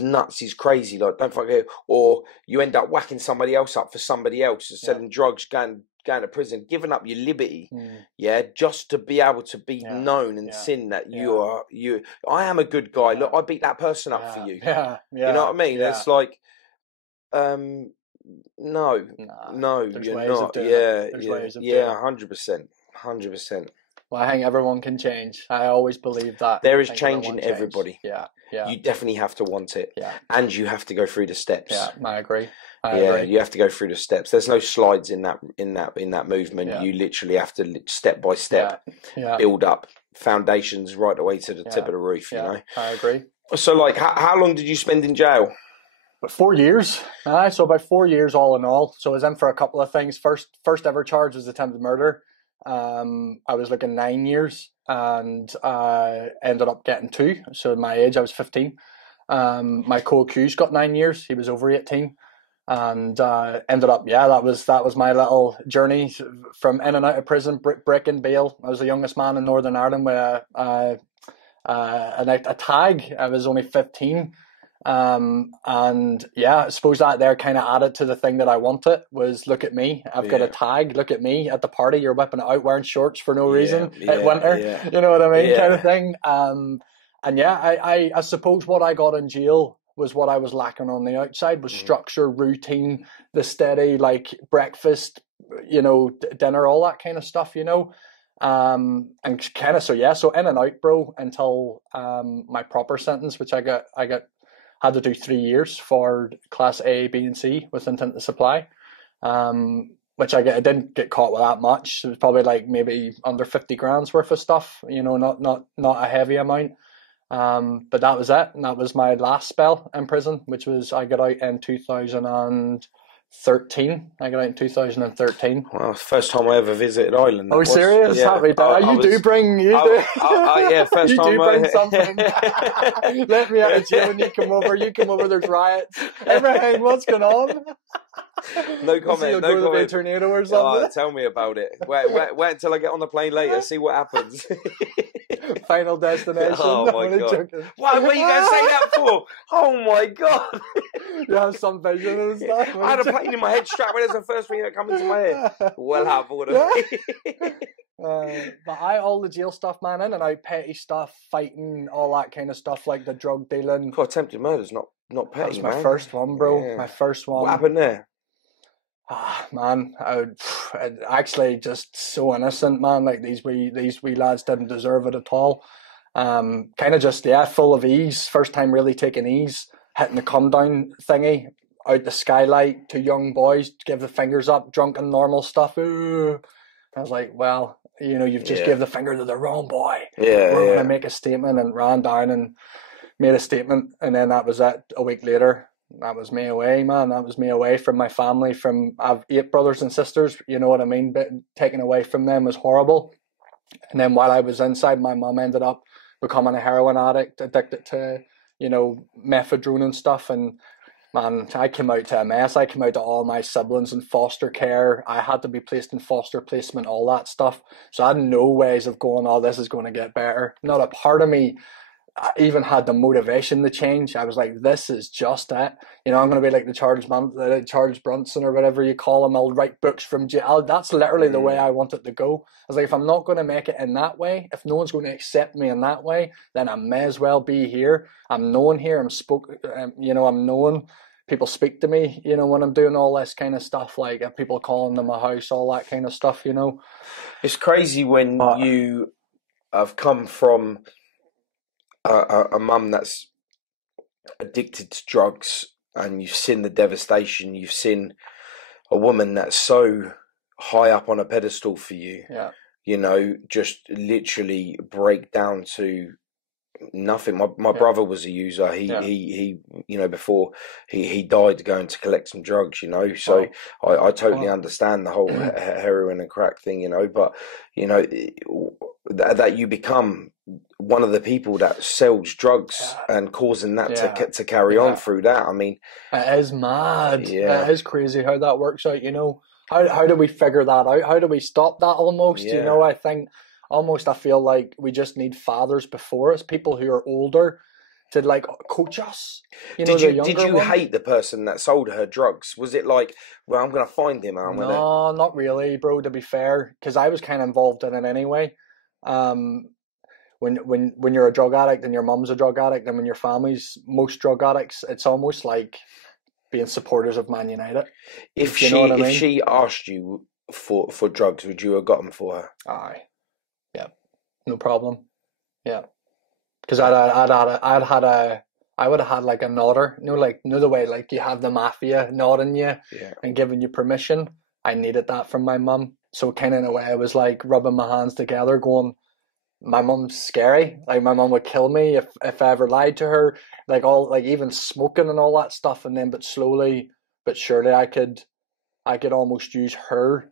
nuts. He's crazy. Like, don't fuck it. Or you end up whacking somebody else up for somebody else, selling drugs, going to prison, giving up your liberty, just to be able to be known and seen that you. I am a good guy. Look, I beat that person up for you. You know what I mean? It's like, no, There's you're ways not. Of doing it. There's ways of doing it. 100%. Well, I think everyone can change. I always believe that. There is change in everybody. Yeah. You definitely have to want it. And you have to go through the steps. Yeah, I agree. I agree. You have to go through the steps. There's no slides in that movement. You literally have to step by step build up foundations right away to the tip of the roof. You know. I agree. So, like, how long did you spend in jail? But 4 years. So about 4 years all in all. So I was in for a couple of things. First ever charge was attempted murder. I was looking 9 years and ended up getting 2. So at my age, I was 15. My co-accused got 9 years. He was over 18. And ended up, that was my little journey from in and out of prison, breaking bail. I was the youngest man in Northern Ireland with a a tag. I was only 15. And yeah, I suppose that there kind of added to the thing that I wanted was, look at me, I've got a tag, look at me at the party, you're whipping it out wearing shorts for no reason at winter, you know what I mean, kind of thing. And yeah, I suppose what I got in jail was what I was lacking on the outside, was structure, routine, the steady, like breakfast, you know, dinner, all that kind of stuff, you know. And kind of, so in and out, bro, until my proper sentence, which I had to do 3 years for class A, B, and C with intent to supply. Which I didn't get caught with that much. It was probably like maybe under 50 grand's worth of stuff, you know, not a heavy amount. But that was it, and that was my last spell in prison, which was, I got out in 2013. I got out in 2013. Well, first time I ever visited Ireland. Oh, serious? Yeah. Happy you do bring first time bring something. Let me out of jail when you come over. There's riots. Everything. What's going on? No comment. No comment. A tornado or something. Oh, tell me about it. Wait until I get on the plane later. See what happens. Final destination. Oh my god! What are you going to say that for? Oh my god! You have some vision and stuff. I had a plane in my head straight away. That's the first thing that comes into my head. Well, have order. But all the jail stuff, man, in and out, petty stuff, fighting, all that kind of stuff, like the drug dealing. God, attempted murder's not petty, man. My first one, bro. Yeah. My first one. What happened there? Man, I'd actually just so innocent, man. Like these wee lads didn't deserve it at all. Kind of just full of ease. First time really taking ease, hitting the come down thingy out the skylight to young boys, give the fingers up, drunk and normal stuff. Ooh. I was like, well, you know, you've just gave the finger to the wrong boy. We're gonna make a statement, and ran down and made a statement, and then that was it. A week later, that was me away, man. That was me away from my family. I have 8 brothers and sisters, you know what I mean? But taken away from them was horrible. And then while I was inside, my mum ended up becoming a heroin addict, addicted to, you know, methadone and stuff. And man, I came out to a mess. I came out to all my siblings in foster care. I had to be placed in foster placement, all that stuff. So I had no ways of going, oh, this is going to get better. Not a part of me I even had the motivation to change. I was like, this is just it. You know, I'm going to be like the Charles Bronson or whatever you call him. I'll write books from jail. That's literally the way I want it to go. I was like, if I'm not going to make it in that way, if no one's going to accept me in that way, then I may as well be here. I'm known here. I'm known. People speak to me, you know, when I'm doing all this kind of stuff, like people calling to my house, all that kind of stuff, you know. It's crazy when you have come from a mum that's addicted to drugs, and you've seen the devastation. You've seen a woman that's so high up on a pedestal for you, you know, just literally break down to nothing. My brother was a user. He you know, before he died going to collect some drugs, you know, so I totally understand the whole heroin and crack thing, you know, but you know that you become one of the people that sells drugs and causing that to carry on through that. I mean, it is mad. It is crazy how that works out, you know. How do we figure that out? How do we stop that almost? You know, I think almost I feel like we just need fathers before us, people who are older, to like coach us. You know, did you hate the person that sold her drugs? Was it like, well, I'm going to find him and No, not really, bro, to be fair, because I was kind of involved in it anyway. When you're a drug addict and your mum's a drug addict, and when your family's most drug addicts, it's almost like being supporters of Man United. If she asked you for drugs, would you have got them for her? Aye. Yeah, no problem. Yeah, because I would have had like a nodder, you know the way like you have the mafia nodding you and giving you permission. I needed that from my mum, so kind of in a way I was like rubbing my hands together, going, my mum's scary. Like my mum would kill me if I ever lied to her. Like even smoking and all that stuff, and then but slowly but surely I could almost use her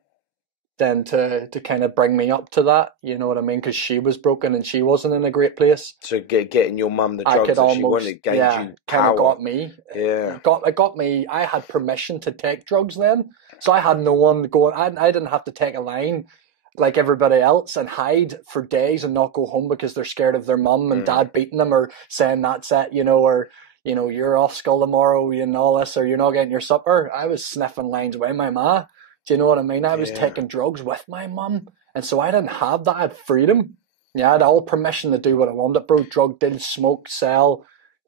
then to kind of bring me up to that, you know what I mean? Because she was broken and she wasn't in a great place. So getting your mum the drugs that she wanted gained you power. Kind of got me. Yeah. It got me. I had permission to take drugs then. So I had no one going, I didn't have to take a line like everybody else and hide for days and not go home because they're scared of their mum and dad beating them or saying that's it, or you're off school tomorrow and all this, or you're not getting your supper. I was sniffing lines with my ma. Do you know what I mean? I was taking drugs with my mum, and so I didn't have that. I had freedom. Yeah, I had all permission to do what I wanted, bro. Drug deal, smoke, sell,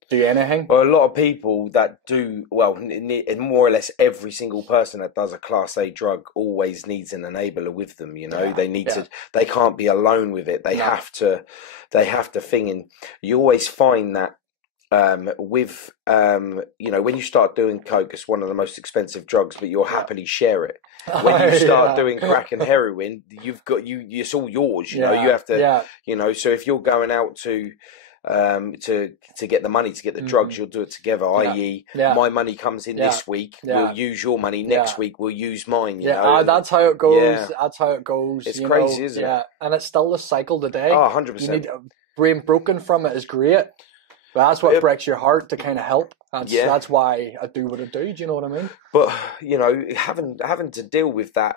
do anything. Well, a lot of people that do, well, more or less every single person that does a Class A drug always needs an enabler with them. They need to. They can't be alone with it. They have to. They have to thing. And you always find that with when you start doing coke, it's one of the most expensive drugs, but you'll happily share it. When you start doing crack and heroin, you've got it's all yours. You have to. So if you're going out to get the money to get the drugs, you'll do it together. I.e., my money comes in this week, we'll use your money. Next week, we'll use mine. That's how it goes. Yeah. That's how it goes. It's crazy, isn't it? Yeah, and it's still the cycle today. Oh, 100%. Being broken from it is great. But that's what breaks your heart to kind of help. That's why I do what I do. Do you know what I mean? But having to deal with that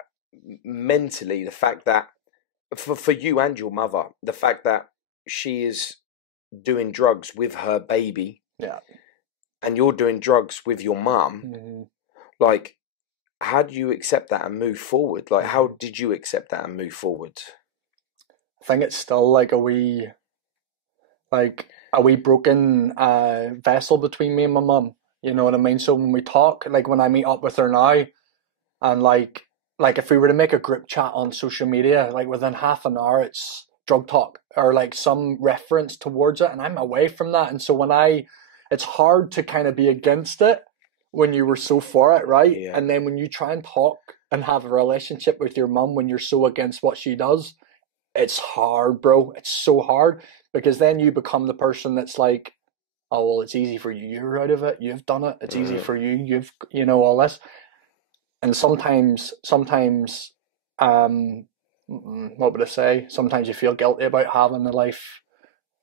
mentally, the fact that for you and your mother, the fact that she is doing drugs with her baby, and you're doing drugs with your mum, like, how do you accept that and move forward? Like, how did you accept that and move forward? I think it's still like a wee broken vessel between me and my mum. You know what I mean? So when we talk, like when I meet up with her now, and like if we were to make a group chat on social media, like within half an hour, it's drug talk or like some reference towards it, and I'm away from that. And so it's hard to kind of be against it when you were so for it, right? Yeah. And then when you try and talk and have a relationship with your mum when you're so against what she does, it's hard, bro. It's so hard, because then you become the person that's like, oh, well, it's easy for you. You're out of it. You've done it. It's easy for you. You've, all this. And sometimes, what would I say? Sometimes you feel guilty about having the life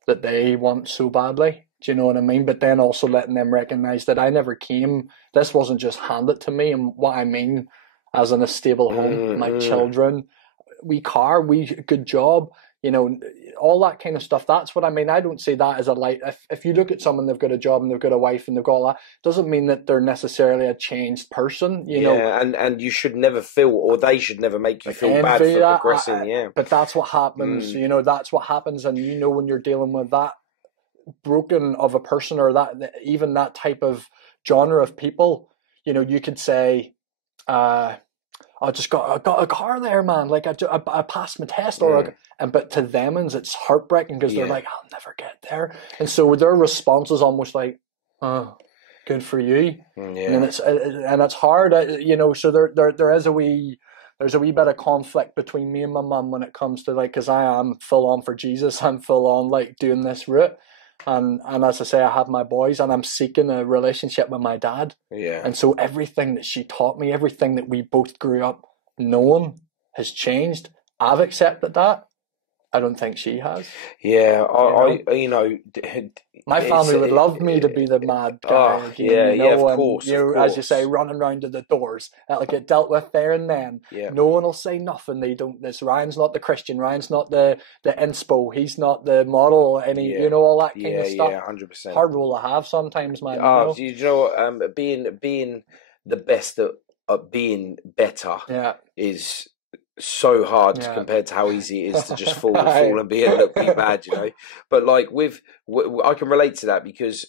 that they want so badly. Do you know what I mean? But then also letting them recognize that I never came. This wasn't just handed to me. And what I mean, as in a stable home, my children, good job, all that kind of stuff. That's what I mean. I don't see that as a light. If you look at someone, they've got a job and they've got a wife and they've got all that, doesn't mean that they're necessarily a changed person, you know. And you should never feel, or they should never make you feel bad for progressing, But that's what happens, that's what happens. And when you're dealing with that broken of a person, or that even that type of genre of people, you could say, I got a car there, man. Like I passed my test, but to them, it's heartbreaking because they're like, I'll never get there, and so their response is almost like, "Oh, good for you," and it's hard, So there's a wee bit of conflict between me and my mum when it comes to because I am full on for Jesus. I'm full on doing this route. And as I say, I have my boys, and I'm seeking a relationship with my dad. Yeah. And so everything that she taught me, everything that we both grew up knowing, has changed. I've accepted that. I don't think she has. Yeah, my family would love me to be the mad guy. Of course. As you say, running round to the doors. That'll get dealt with there and then. Yeah. No one will say nothing. They don't. Ryan's not the Christian. Ryan's not the inspo. He's not the model. All that kind of stuff. Yeah, 100%. Hard role to have sometimes, man. Being the best at being better is so hard compared to how easy it is to just fall and be bad, But I can relate to that because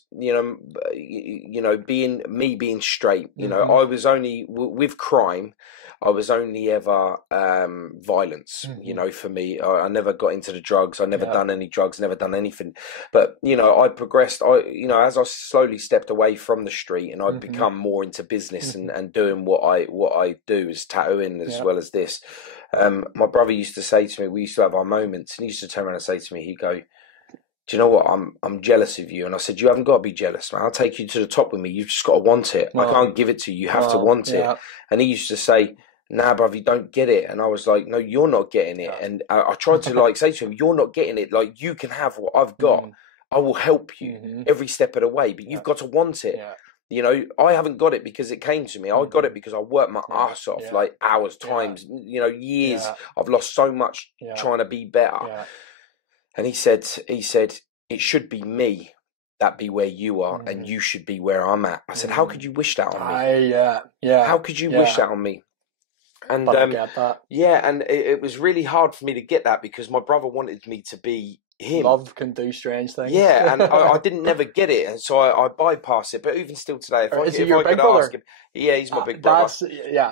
being straight, I was only with crime. I was only ever violence, for me. I never got into the drugs. I never done any drugs, never done anything. But, I progressed, as I slowly stepped away from the street and I'd become more into business and doing what I do is tattooing as well as this. My brother used to say to me, we used to have our moments, and he used to turn around and say to me, he'd go, do you know what? I'm jealous of you. And I said, you haven't got to be jealous, man. I'll take you to the top with me. You've just got to want it. I can't give it to you. You have to want it. And he used to say, nah, bruv, you don't get it. And I was like, no, you're not getting it. And I tried to say to him, you're not getting it. Like, you can have what I've got. I will help you every step of the way, but you've got to want it. You know, I haven't got it because it came to me. I got it because I worked my ass off, like hours, times, you know, years. I've lost so much trying to be better. And he said, it should be me that be where you are, and you should be where I'm at. I said, how could you wish that on me? How could you wish that on me? And but I get that. And it was really hard for me to get that because my brother wanted me to be him. Love can do strange things. Yeah, and I didn't never get it, and so I bypass it. But even still today, if I could ask him, he's my big brother.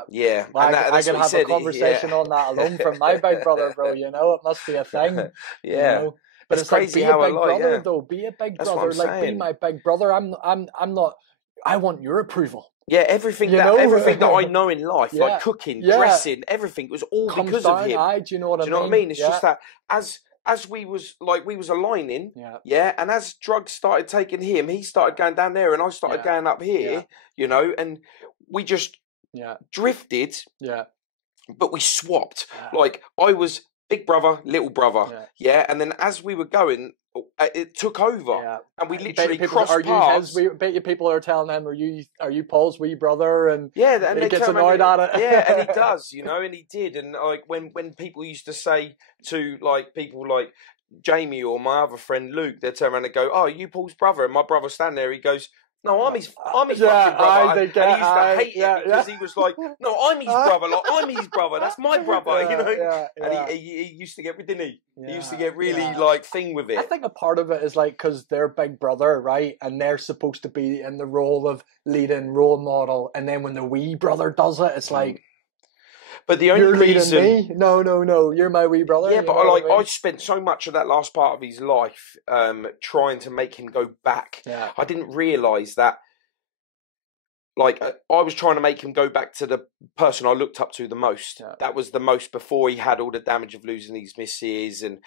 Yeah. Well, I can have a conversation on that alone from my big brother, bro. You know, it must be a thing. You know? But it's crazy like, how be a big brother, though. Be a big brother. Like, be my big brother. I'm not. I want your approval. Yeah, everything that I know in life, like cooking, dressing, everything was all because of him. Do you know what I mean? It's just that as we was aligning, and as drugs started taking him, he started going down there, and I started going up here, you know, and we just drifted, but we swapped. Like I was big brother, little brother, and then as we were going, it took over, and we literally crossed paths. Bet you people are telling him, "Are you Paul's wee brother?" And and he gets annoyed at it. Yeah, and he does, you know, and he did. And like when people used to say to like people like Jamie or my other friend Luke, they'd turn around and go, "Oh, you Paul's brother?" And my brother stand there, he goes, "No, I'm his fucking brother." And he used to hate it because he was like, "No, I'm his brother. Like I'm his brother. That's my brother." You know. And he used to get, didn't he? He used to get really like thing with it. I think a part of it is like because they're big brother, right? And they're supposed to be in the role of leading role model, and then when the wee brother does it, it's like. But the only reason, me? No, you're my wee brother. Yeah, but I spent so much of that last part of his life trying to make him go back. Yeah. I didn't realise that. Like I was trying to make him go back to the person I looked up to the most. Yeah. That was the most before he had all the damage of losing his missus and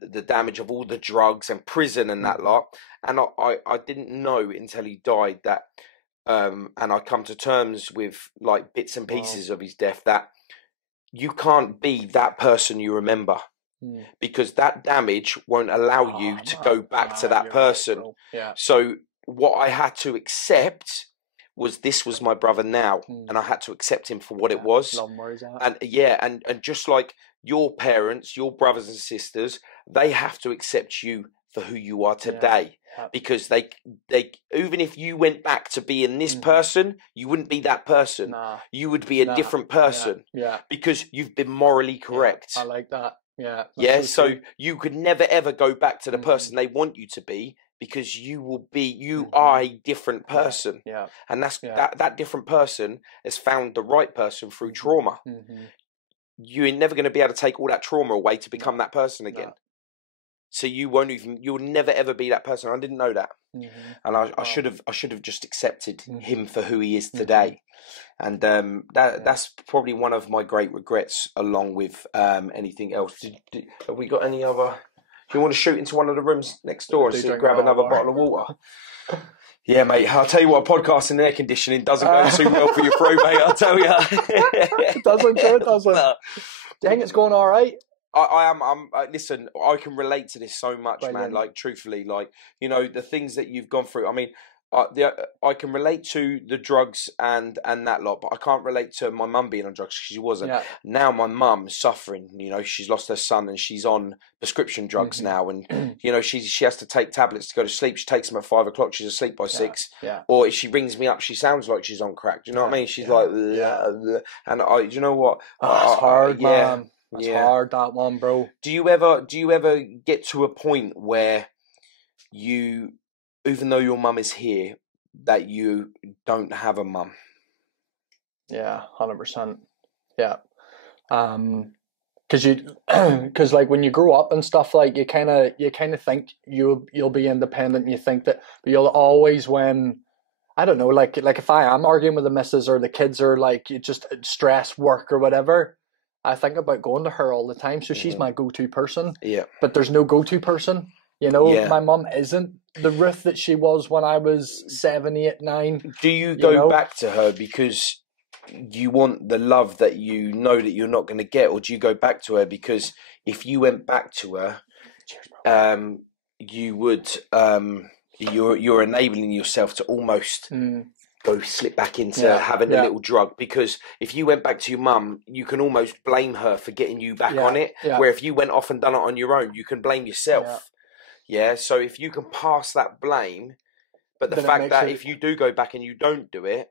the damage of all the drugs and prison and that lot. And I didn't know until he died that. And I come to terms with like bits and pieces of his death that. You can't be that person you remember because that damage won't allow you to go back to that person. Right, so what I had to accept was this was my brother now, and I had to accept him for what it was. And and just like your parents, your brothers and sisters, they have to accept you for who you are today. Because they even if you went back to being this person, you wouldn't be that person. You would be a different person. Because you've been morally correct. I like that. So you could never ever go back to the person they want you to be because you are a different person. And that's that different person has found the right person through trauma. You ain't never going to be able to take all that trauma away to become that person again. So you'll never ever be that person. I didn't know that, and I should have just accepted him for who he is today, and that's probably one of my great regrets, along with anything else. Have we got any other? Do you want to shoot into one of the rooms next door and grab another bottle of water? Yeah, mate. I'll tell you what, podcasting and air conditioning doesn't go too well for your throat, mate. I'll tell you. It doesn't. No. Dang, it's going all right. Listen, I can relate to this so much, man. Like, truthfully, like, you know, the things that you've gone through. I mean, I can relate to the drugs and that lot, but I can't relate to my mum being on drugs because she wasn't. Now my mum's suffering. You know, she's lost her son and she's on prescription drugs now, and you know, she has to take tablets to go to sleep. She takes them at 5 o'clock. She's asleep by 6. Or if she rings me up, she sounds like she's on crack. Do you know what I mean? She's like, and do you know what? It's hard, man. It's hard, that one, bro. Do you ever get to a point where you, even though your mum is here, that you don't have a mum? Yeah, 100%. Yeah. Because like when you grow up and stuff, like you kind of think you'll be independent. And you think that, but you'll always, when I don't know, like if I am arguing with the missus or the kids are like just stress work or whatever, I think about going to her all the time. So she's my go-to person. Yeah. But there's no go-to person. You know, my mum isn't the Ruth that she was when I was 7, 8, 9. Do you go back to her because you want the love that you know that you're not going to get, or do you go back to her because if you went back to her, you would you're enabling yourself to almost go slip back into having a little drug, because if you went back to your mum, you can almost blame her for getting you back on it. Where if you went off and done it on your own, you can blame yourself. So if you can pass that blame, but the fact that if you do go back and you don't do it,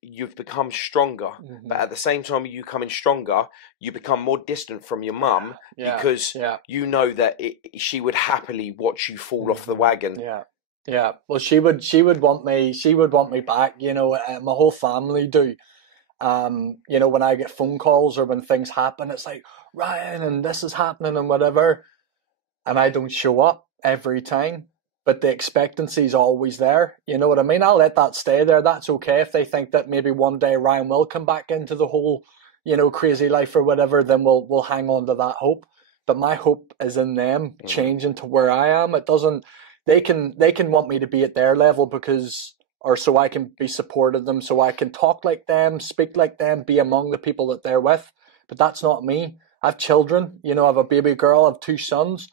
you've become stronger. But at the same time you coming stronger, you become more distant from your mum because you know that she would happily watch you fall off the wagon. Yeah, well, she would want me back, you know. My whole family do. You know, when I get phone calls or when things happen, it's like, Ryan, and this is happening and whatever, and I don't show up every time, but the expectancy is always there. You know what I mean? I'll let that stay there. That's okay. If they think that maybe one day Ryan will come back into the whole, you know, crazy life or whatever, then we'll hang on to that hope. But my hope is in them changing to where I am. It doesn't. They can want me to be at their level so I can be supportive of them, so I can talk like them, speak like them, be among the people that they're with. But that's not me. I have children, you know. I have a baby girl. I have 2 sons.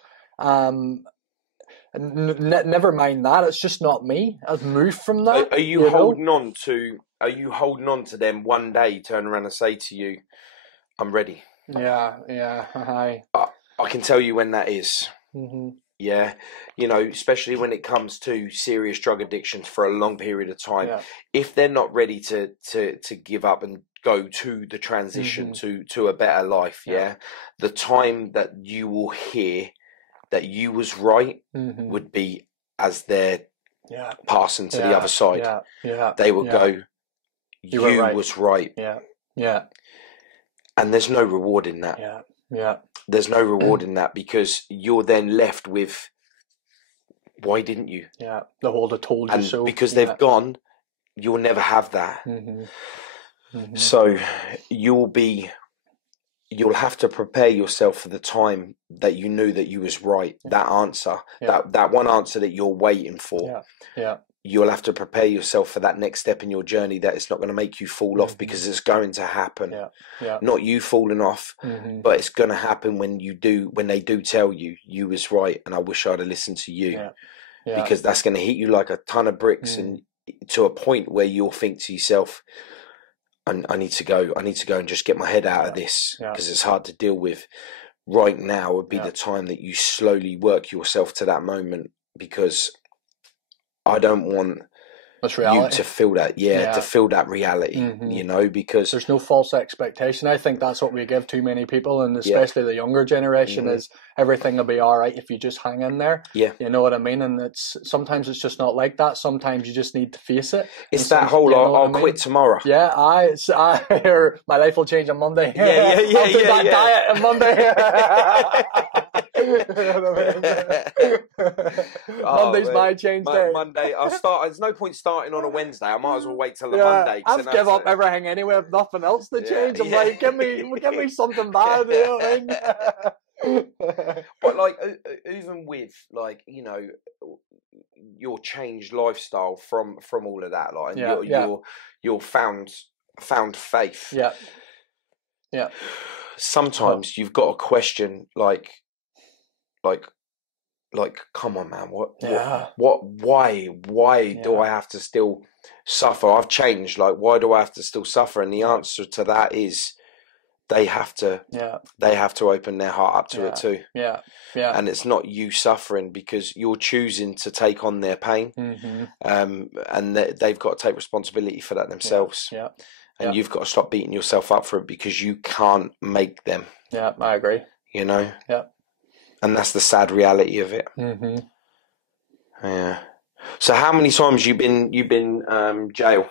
Never mind that. It's just not me. I've moved from that. Are you holding on to them one day? Turn around and say to you, "I'm ready." Yeah. Hi. I can tell you when that is. Yeah, you know, especially when it comes to serious drug addictions for a long period of time. If they're not ready to give up and go to the transition to a better life, the time that you will hear that you was right would be as they're passing to the other side. They will go, you was right. And there's no reward in that. There's no reward in that, because you're then left with, why didn't you? The whole "I told you so." Because they've gone, you'll never have that. So you'll have to prepare yourself for the time that you knew that you was right. That answer, that one answer that you're waiting for. You'll have to prepare yourself for that next step in your journey, that it's not going to make you fall off, because it's going to happen. Not you falling off, but it's going to happen when they do tell you, you was right and I wish I'd have listened to you. Because that's going to hit you like a ton of bricks, and to a point where you'll think to yourself, I need to go and just get my head out of this, because it's hard to deal with. Right now would be the time that you slowly work yourself to that moment, because I don't want you to feel that, to feel that reality, you know, because there's no false expectation. I think that's what we give too many people, and especially the younger generation, is everything will be all right if you just hang in there. You know what I mean? And sometimes it's just not like that. Sometimes you just need to face it. It's that whole I'll quit tomorrow. My life will change on Monday. I'll do that diet on Monday. Monday's my change day. Monday, I'll start. There's no point starting on a Wednesday. I might as well wait till the Monday. I've given up everything anyway. I've nothing else to change. I'm like, give me something bad. You know what I mean? But like, even with, like, you know, your changed lifestyle from all of that, like, your found faith. Sometimes you've got to question, like, come on, man, why do I have to still suffer? I've changed. Like, why do I have to still suffer? And the answer to that is, they have to open their heart up to it too. And it's not you suffering, because you're choosing to take on their pain. And they've got to take responsibility for that themselves. And you've got to stop beating yourself up for it, because you can't make them. I agree. You know? And that's the sad reality of it. So how many times you been jail?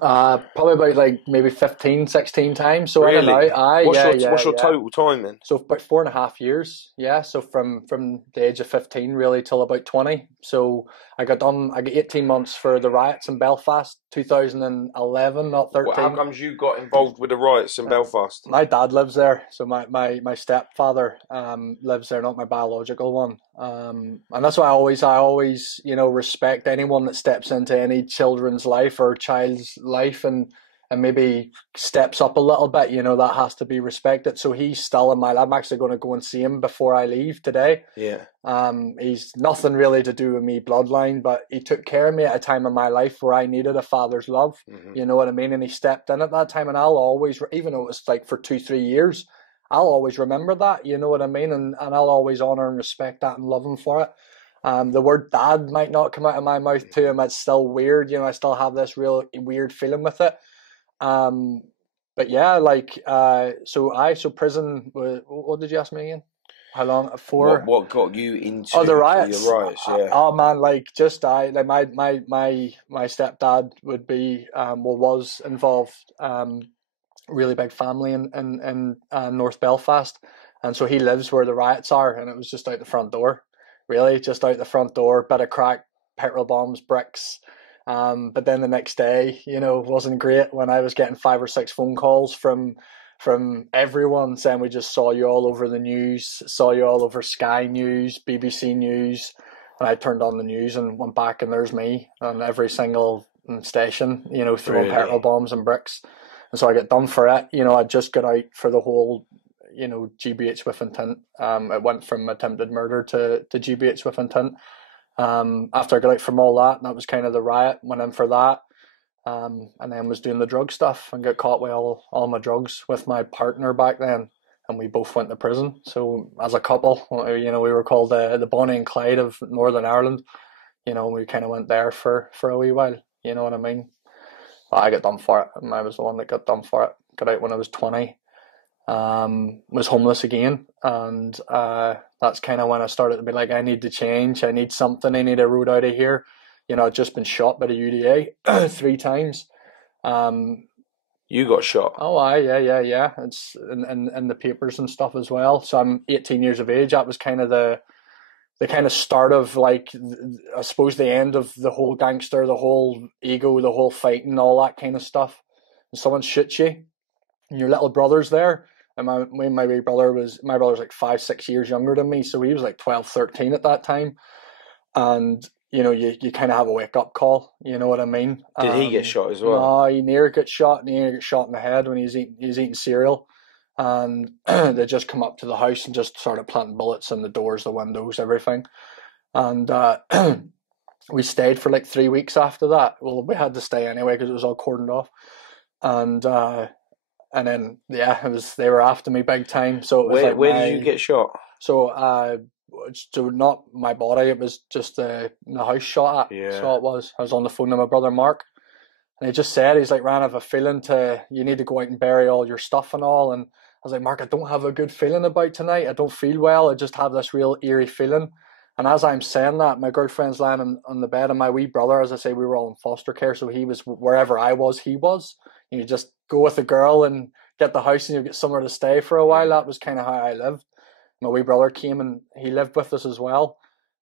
Probably about like maybe 15, 16 times. So really? I don't know. What's your total time then? So about 4.5 years. So from the age of 15 really till about 20. So I got 18 months for the riots in Belfast, 2011, not 13. How comes you got involved with the riots in Belfast? My dad lives there, so my stepfather lives there, not my biological one. And that's why I always respect anyone that steps into any children's life or child's life and and maybe steps up a little bit, that has to be respected. So he's still in my life. I'm actually going to go and see him before I leave today. Yeah. He's nothing really to do with me bloodline, but he took care of me at a time in my life where I needed a father's love. You know what I mean? And he stepped in at that time, and I'll always, even though it was like for 2-3 years, I'll always remember that, you know what I mean? And I'll always honor and respect that and love him for it. The word dad might not come out of my mouth to him. It's still weird. I still have this real weird feeling with it. But yeah, like, so prison, what did you ask me again? How long for? What got you into the riots? The riots, yeah. Oh man, like my stepdad would be, was involved, really big family in North Belfast, and so he lives where the riots are, and it was just out the front door, really, just out the front door, bit of crack, petrol bombs, bricks. But then the next day, wasn't great when I was getting 5 or 6 phone calls from everyone saying, we just saw you all over the news, saw you all over Sky News, BBC News. And I turned on the news and went back, and there's me on every single station, throwing petrol bombs and bricks. And so I got done for it. I just got out for the whole, GBH with intent. It went from attempted murder to GBH with intent. After I got out from all that was kind of the riot, went in for that. And then was doing the drug stuff and got caught with all my drugs with my partner back then, and we both went to prison. So as a couple, we were called the Bonnie and Clyde of Northern Ireland. We kind of went there for a wee while. You know what I mean? But I got done for it, and I was the one that got done for it. Got out when I was 20. Was homeless again, and that's kind of when I started to be like, I need to change. I need something. I need a road out of here. I'd just been shot by the UDA 3 times. You got shot? Oh, yeah. It's in the papers and stuff as well. So I'm 18 years of age. That was kind of the kind of start of, like, I suppose the end of the whole gangster, the whole ego, the whole fighting, all that kind of stuff. And someone shoots you, and your little brother's there. And my wee brother was like 5-6 years younger than me, so he was like 12, 13 at that time. And you kind of have a wake-up call, you know what I mean? Did he get shot as well? No, he near got shot, and he got shot in the head when he was eating cereal. And they just come up to the house and just started planting bullets in the doors, the windows, everything. And we stayed for like 3 weeks after that. Well, we had to stay anyway because it was all cordoned off. And then, yeah, they were after me big time. So it was where did you get shot? So not my body, it was just the house shot at. Yeah. So it was. I was on the phone to my brother Mark, and he just said, he's like, Ran, I have a feeling you need to go out and bury all your stuff and all. And I was like, Mark, I don't have a good feeling about tonight. I don't feel well. I just have this real eerie feeling. And as I'm saying that, my girlfriend's lying on the bed, and my wee brother, as I say, we were all in foster care, so he was wherever I was, he was. You just go with a girl and get the house, and you get somewhere to stay for a while. That was kind of how I lived. My wee brother came, and he lived with us as well.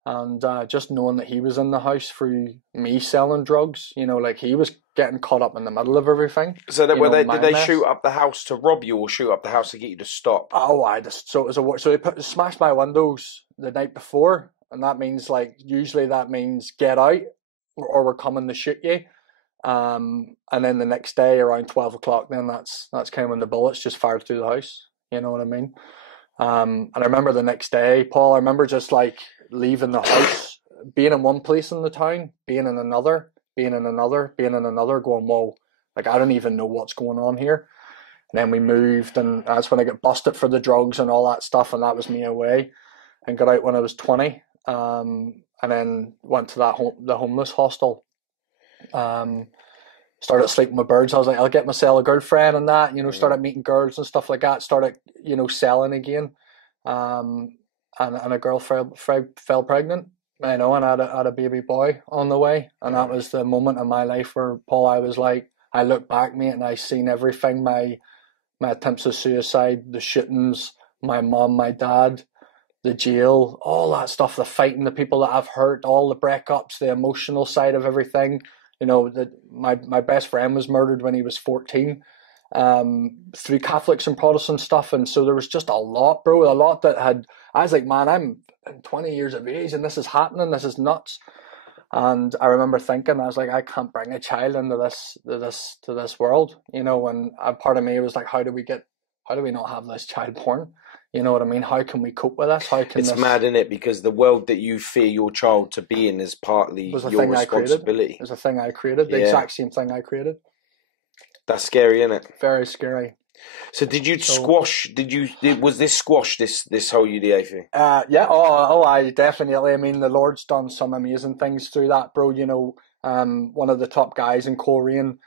And just knowing that he was in the house through me selling drugs, like he was getting caught up in the middle of everything. So did they shoot up the house to rob you, or shoot up the house to get you to stop? Oh, so they smashed my windows the night before, and that means, like, usually that means get out, or we're coming to shoot you. And then the next day around 12 o'clock, then that's kind of when the bullets just fired through the house. You know what I mean? And I remember the next day, Paul, I remember just like leaving the house, being in one place in the town, being in another, going, whoa, like I don't even know what's going on here. And then we moved, and that's when I got busted for the drugs and all that stuff, and that was me away, and got out when I was 20, and then went to the homeless hostel. Started sleeping with birds. I was like, I'll get myself a girlfriend and that, started meeting girls and stuff like that, started, selling again. And a girl fell pregnant, and had a baby boy on the way. And that was the moment in my life where, Paul, I was like, I look back, mate, and I seen everything, my attempts of suicide, the shootings, my mum, my dad, the jail, all that stuff, the fighting, the people that I've hurt, all the breakups, the emotional side of everything. That my best friend was murdered when he was 14, through Catholics and Protestant stuff, and so there was just a lot that I was like, man, I'm 20 years of age and this is happening, this is nuts. And I remember thinking, I was like, I can't bring a child into this world, you know. And a part of me was like, how do we not have this child born? You know what I mean? How can we cope with this? How can It's this... mad, isn't it? Because the world that you fear your child to be in is partly your responsibility. It was a thing I created. The exact same thing I created. That's scary, isn't it? Very scary. So did you squash? Was this squash this whole UDA thing? Yeah. I definitely. I mean, the Lord's done some amazing things through that, bro. You know, one of the top guys in Korean,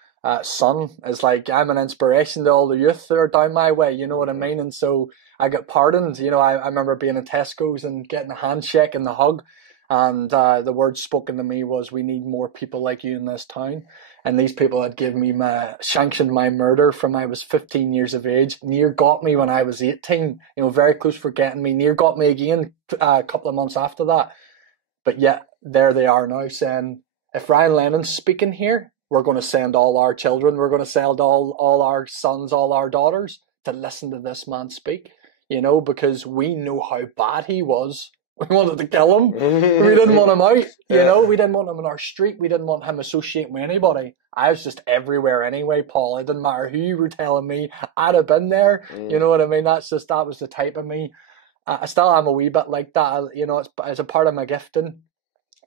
son is like, I'm an inspiration to all the youth that are down my way. You know what I mean? And so I got pardoned. You know, I remember being in Tesco's and getting a handshake and the hug, and the words spoken to me was, "We need more people like you in this town." And these people had given me sanctioned my murder from I was 15 years of age. Near got me when I was 18. You know, very close for getting me. Near got me again a couple of months after that. But yet, there they are now saying, if Ryan Lennon's speaking here, we're going to send all our children, we're going to send all our sons, all our daughters to listen to this man speak. You know, because we know how bad he was. We wanted to kill him. We didn't want him out. You know, we didn't want him in our street. We didn't want him associating with anybody. I was just everywhere anyway, Paul. It didn't matter who you were telling me. I'd have been there. You know what I mean? That was the type of me. I still am a wee bit like that. You know, it's a part of my gifting.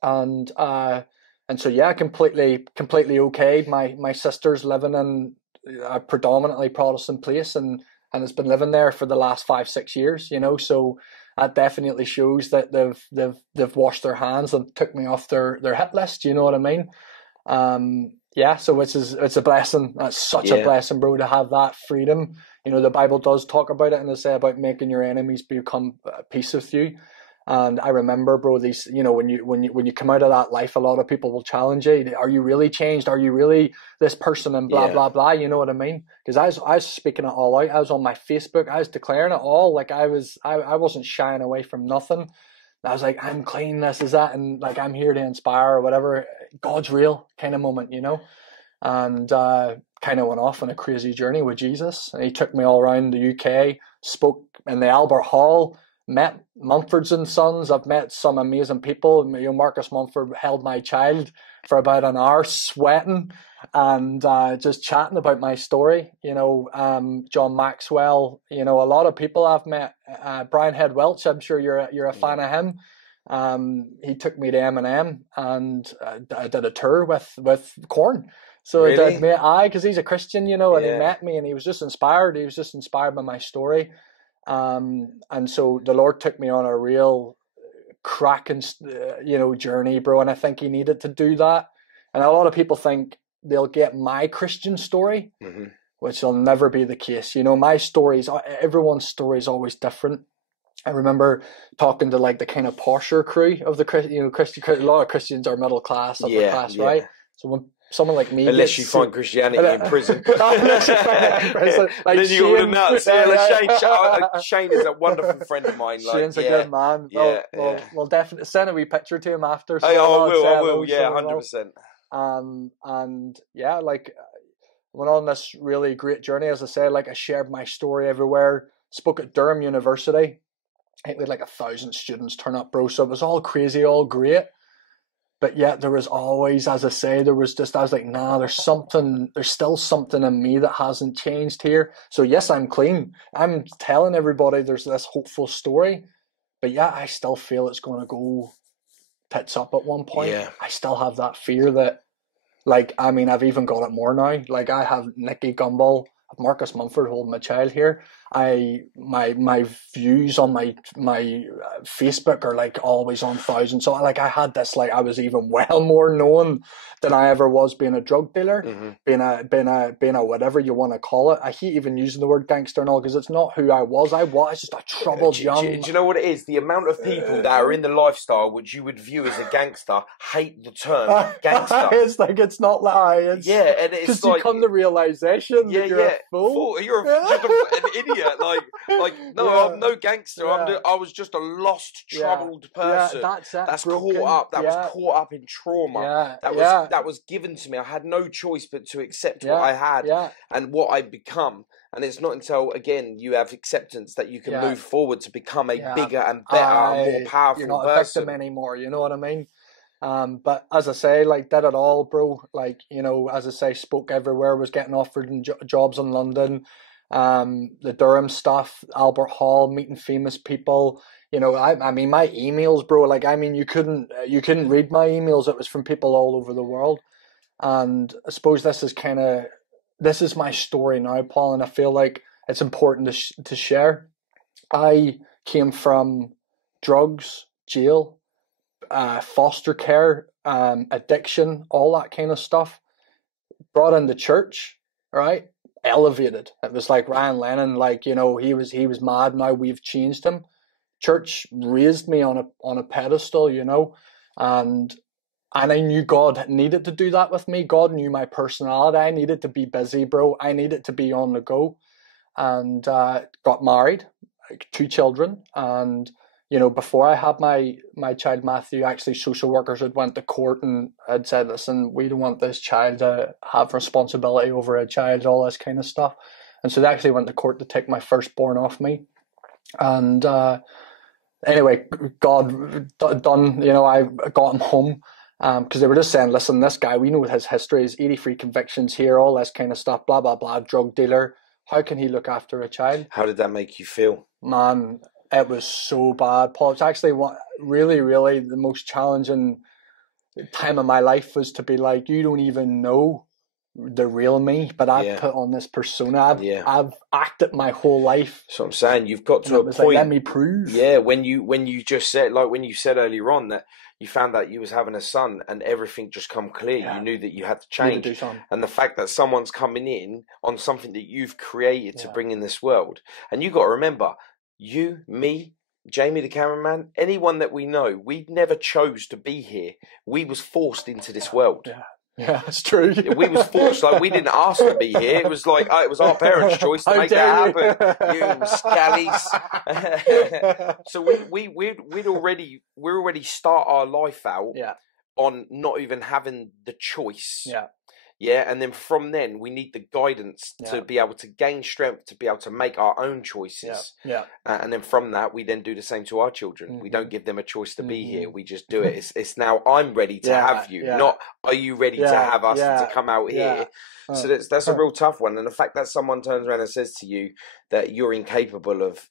And so, yeah, completely okay. My sister's living in a predominantly Protestant place and has been living there for the last 5-6 years, you know, so that definitely shows that they've washed their hands and took me off their hit list, you know what I mean? Yeah, so it's a blessing. That's such a blessing, bro, to have that freedom. You know, the Bible does talk about it, and they say about making your enemies become at peace with you. And I remember, bro, these, you know, when you come out of that life, a lot of people will challenge you. Are you really changed? Are you really this person? And blah, blah, blah. You know what I mean? Because I was speaking it all out. I was on my Facebook. I was declaring it all. Like I wasn't shying away from nothing. I was like, I'm clean. This is that. And like, I'm here to inspire or whatever. God's real kind of moment, you know? And kind of went off on a crazy journey with Jesus. And he took me all around the UK, spoke in the Albert Hall, met Mumfords and Sons. I've met some amazing people. You know, Marcus Mumford held my child for about an hour, sweating and just chatting about my story. You know, John Maxwell. You know, a lot of people I've met. Brian Head Welch. I'm sure you're a fan of him. He took me to M&M and I did a tour with Korn. So really? I did, mate, because he's a Christian, you know, and he met me and he was just inspired. He was just inspired by my story. And so the Lord took me on a real cracking, you know, journey, bro. And I think he needed to do that. And a lot of people think they'll get my Christian story, which will never be the case. You know, my stories, everyone's story is always different. I remember talking to like the kind of posher crew of the Christian, you know, a lot of Christians are middle class, upper class, right? So when someone like me, unless you find Christianity in prison, unless you find it in prison, like then you got all the nuts. Shane is a wonderful friend of mine. Like, Shane's a good man. We'll definitely send a wee picture to him after. So I will. Yeah, 100%. And yeah, like went on this really great journey. As I said, like I shared my story everywhere. Spoke at Durham University. I think we had like 1,000 students turn up, bro. So it was all crazy, all great. But yet there was always, as I say, I was like, nah, there's still something in me that hasn't changed here. So yes, I'm clean. I'm telling everybody there's this hopeful story. But yeah, I still feel it's going to go tits up at one point. Yeah. I still have that fear that, like, I mean, I've even got it more now. Like I have Nicky Gumbel, Marcus Mumford holding my child here. My views on my Facebook are like always on thousands. So like I had this, like I was even well more known than I ever was being a drug dealer, being a whatever you want to call it. I hate even using the word gangster and all because it's not who I was. I was just a troubled young. Do you know what it is? The amount of people that are in the lifestyle which you would view as a gangster hate the term gangster. It's like it's not like and it's just like you come to realization that you're a fool. You're just an idiot. Like no, I'm no gangster. I was just a lost, troubled person. That's broken. Caught up. That was caught up in trauma. That was given to me. I had no choice but to accept what I had and what I'd become. And it's not until, again, you have acceptance that you can move forward to become a bigger and better and more powerful You're not person. a victim anymore, you know what I mean? But as I say, like, did it all, bro. Like, you know, as I say, spoke everywhere, was getting offered jobs in London, the Durham stuff, Albert Hall, meeting famous people. You know, I mean, my emails, bro. Like, I mean, you couldn't read my emails. It was from people all over the world. And I suppose this is my story now, Paul, and I feel like it's important to share. I came from drugs, jail, foster care, addiction, all that kind of stuff. Brought into church, right? Elevated. It was like Ryan Lennon, like, you know, he was mad. Now we've changed him. Church raised me on a pedestal, you know, and I knew God needed to do that with me. God knew my personality. I needed to be busy, bro. I needed to be on the go, and got married, like 2 children, and you know, before I had my child Matthew, actually social workers had went to court and had said, listen, we don't want this child to have responsibility over a child, all this kind of stuff. And so they actually went to court to take my firstborn off me. And anyway, God done, you know, I got him home because they were just saying, listen, this guy, we know his history, his 83 convictions here, all this kind of stuff, blah, blah, blah, drug dealer. How can he look after a child? How did that make you feel? Man, it was so bad, Paul. It's actually really, really the most challenging time of my life was to be like, you don't even know the real me, but I've put on this persona. I've acted my whole life. So I'm saying you've got to a point. Like, let me prove. Yeah, when you just said, like when you said earlier on that you found out you was having a son and everything just come clear. Yeah. You knew that you had to change. And the fact that someone's coming in on something that you've created to bring in this world. And you got to remember, you, me, Jamie the cameraman, anyone that we know, we never chose to be here. We was forced into this world. Yeah, that's true. We was forced, like we didn't ask to be here. It was like it was our parents' choice to make that happen. You scallies. So we'd already start our life out on not even having the choice. Yeah, and then from then we need the guidance to be able to gain strength to be able to make our own choices. And then from that we then do the same to our children. We don't give them a choice to be here. We just do it. It's now I'm ready to have you, not are you ready to have us to come out here. So that's a real tough one. And the fact that someone turns around and says to you that you're incapable of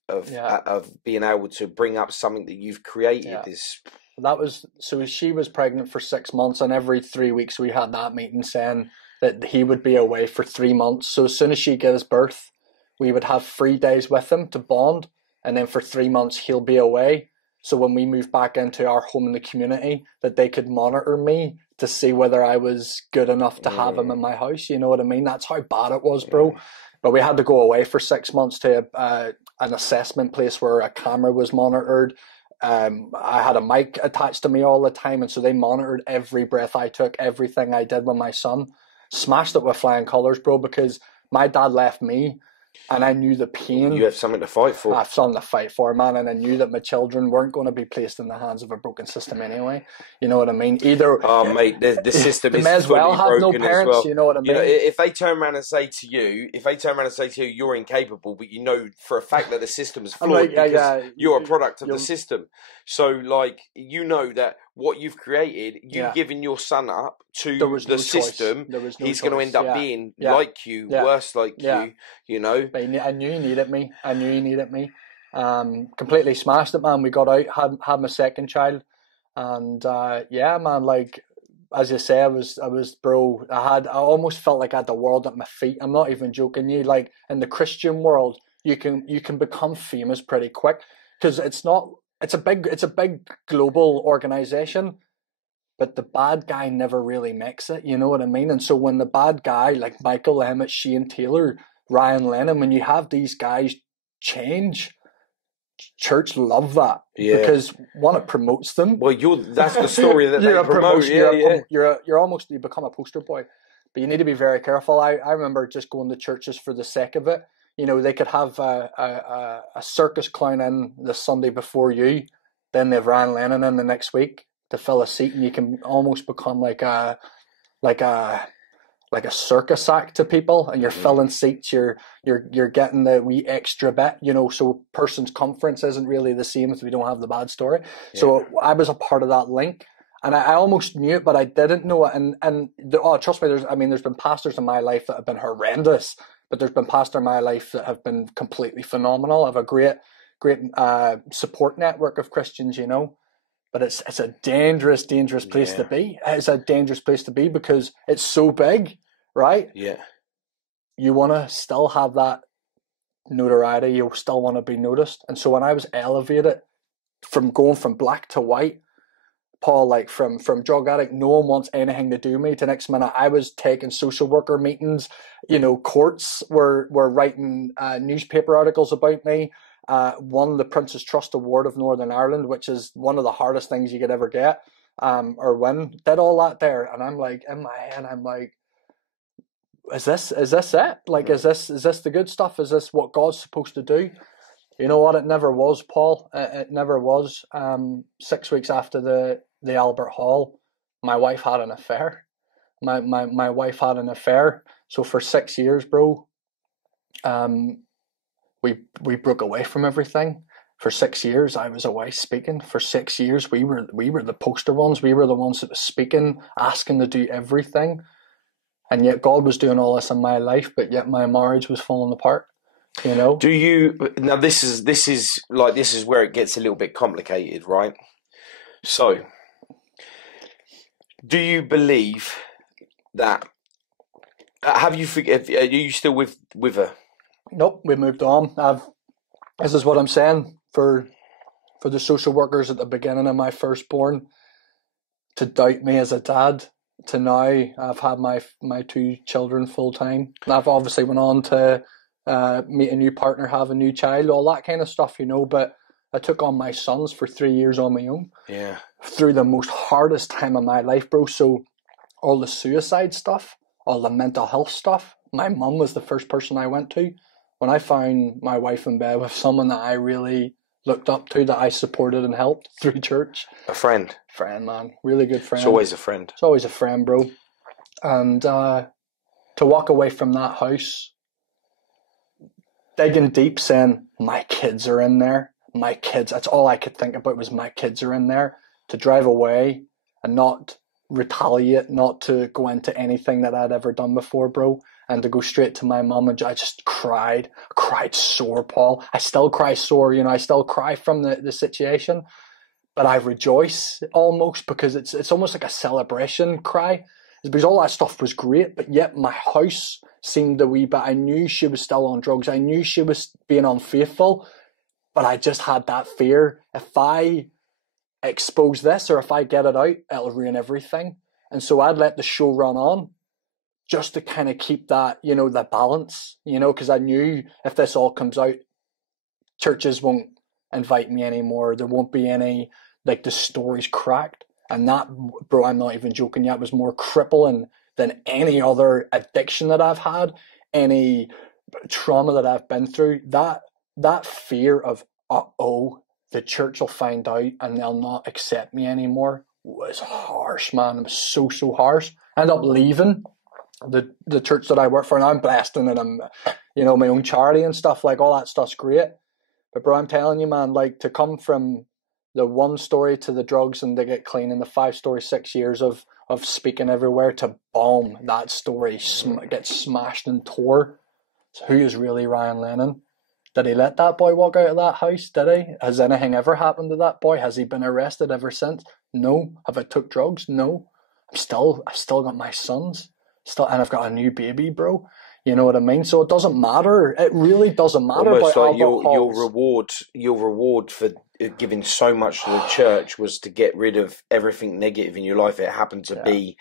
being able to bring up something that you've created is. That was so. She was pregnant for 6 months, and every 3 weeks we had that meeting saying that he would be away for 3 months. So as soon as she gives birth, we would have 3 days with him to bond, and then for 3 months he'll be away. So when we moved back into our home in the community, that they could monitor me to see whether I was good enough to have him in my house. You know what I mean? That's how bad it was, bro. But we had to go away for 6 months to an assessment place where a camera was monitored. I had a mic attached to me all the time, and so they monitored every breath I took, everything I did with my son. Smashed it with flying colours, bro, because my dad left me and I knew the pain. You have something to fight for. I have something to fight for, man, and I knew that my children weren't going to be placed in the hands of a broken system anyway. You know what I mean? Either mate, the system is may as well have no broken parents. As well. You know what I mean? You know, if they turn around and say to you, you're incapable, but you know for a fact that the system is flawed because you're a product of the system. So, like, you know that what you've created, you've given your son up to the system. He's going to end up being like you, worse like you. You know. But I knew he needed me. Completely smashed it, man. We got out, had my second child, and man, like as you say, I was, bro. I almost felt like I had the world at my feet. I'm not even joking. You like in the Christian world, you can become famous pretty quick because it's a big global organization. But the bad guy never really makes it, you know what I mean? And so when the bad guy, like Michael Emmett, Shane Taylor, Ryan Lennon, when you have these guys change, church love that because one, it promotes them. Well, that's the story that they promote. You become a poster boy, but you need to be very careful. I remember just going to churches for the sake of it. You know, they could have a circus clown in the Sunday before you, then they've Ryan Lennon in the next week to fill a seat, and you can almost become like a circus act to people, and you're filling seats, you're getting the wee extra bit, you know, so person's conference isn't really the same if we don't have the bad story. So I was a part of that link, And I almost knew it, but I didn't know it. Trust me, there's been pastors in my life that have been horrendous, but there's been pastors in my life that have been completely phenomenal. I have a great support network of Christians, you know. But it's a dangerous place to be. It's a dangerous place to be because it's so big, right? Yeah. You want to still have that notoriety. You still want to be noticed. And so when I was elevated from going from black to white, Paul, like from drug addict, no one wants anything to do with me. The next minute, I was taking social worker meetings. You know, courts were writing newspaper articles about me. Won the Prince's Trust Award of Northern Ireland, which is one of the hardest things you could ever get, or win. Did all that there, and I'm like, in my head, I'm like, is this it? Like, is this the good stuff? Is this what God's supposed to do? You know what? It never was, Paul. It never was. 6 weeks after the Albert Hall, my wife had an affair. My wife had an affair. So for 6 years, bro, we broke away from everything. For 6 years, I was away speaking. For 6 years, we were the poster ones. We were the ones that was speaking, asking to do everything. And yet God was doing all this in my life, but yet my marriage was falling apart. You know? Do you now? This is where it gets a little bit complicated, right? So, do you believe that? Are you still with her? Nope, we moved on. This is what I'm saying for the social workers at the beginning of my firstborn to doubt me as a dad. To now, I've had my 2 children full time. I've obviously went on to meet a new partner, have a new child, all that kind of stuff, you know. But I took on my sons for 3 years on my own. Yeah. Through the most hardest time of my life, bro. So all the suicide stuff, all the mental health stuff, my mum was the first person I went to. When I found my wife in bed with someone that I really looked up to, that I supported and helped through church. A friend. Friend, man. Really good friend. It's always a friend. It's always a friend, bro. And to walk away from that house, digging deep, saying, my kids are in there. My kids. That's all I could think about was my kids are in there. To drive away and not retaliate, not to go into anything that I'd ever done before, bro. And to go straight to my mum, and I just cried. I cried sore, Paul. I still cry sore, you know. I still cry from the situation. But I rejoice almost because it's almost like a celebration cry. It's because all that stuff was great, but yet my house seemed a wee bit. I knew she was still on drugs. I knew she was being unfaithful, but I just had that fear. If I expose this or if I get it out, it'll ruin everything. And so I'd let the show run on just to kind of keep that, you know, the balance, you know, because I knew if this all comes out, churches won't invite me anymore. There won't be any, like, the story's cracked. And that, bro, I'm not even joking yet, was more crippling than any other addiction that I've had, any trauma that I've been through. That fear of, the church will find out and they'll not accept me anymore was harsh, man. It was so harsh. I ended up leaving the church that I work for, and I'm blessed in it. I'm, you know, my own charity and stuff, like all that stuff's great. But bro, I'm telling you, man, like to come from the 1 story to the drugs and to get clean, and the 5 story, 6 years of speaking everywhere, to bomb that story, get smashed and tore. So who is really Ryan Lennon? Did he let that boy walk out of that house? Did he? Has anything ever happened to that boy? Has he been arrested ever since? No. Have I took drugs? No. I've still got my sons. And I've got a new baby, bro. You know what I mean? So it doesn't matter. It really doesn't matter. Almost like your reward for giving so much to the church was to get rid of everything negative in your life. It happened to be,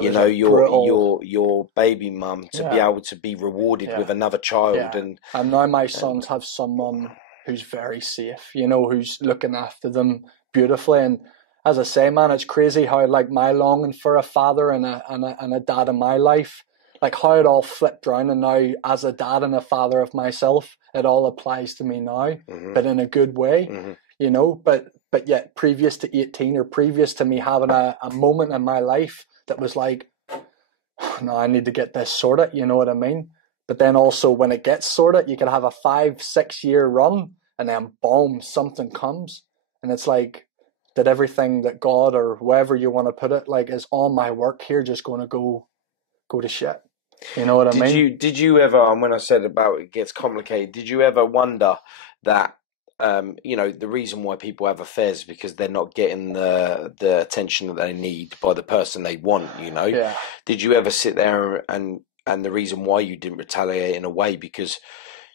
you know, your baby mum to be able to be rewarded with another child, and now my sons have someone who's very safe. You know, who's looking after them beautifully. And as I say, man, it's crazy how, like, my longing for a father and a dad in my life, like how it all flipped around, and now as a dad and a father of myself, it all applies to me now, but in a good way, you know. But yet, previous to 18, or previous to me having a moment in my life that was like, no, I need to get this sorted, you know what I mean? But then also when it gets sorted, you can have a 5-6 year run, and then boom, something comes, and it's like, did everything that God, or whoever you want to put it, like, is all my work here just going to go to shit? You know what I mean? Did you ever, and when I said about it gets complicated, did you ever wonder that, you know, the reason why people have affairs is because they're not getting the attention that they need by the person they want, you know? Yeah. Did you ever sit there and the reason why you didn't retaliate in a way, because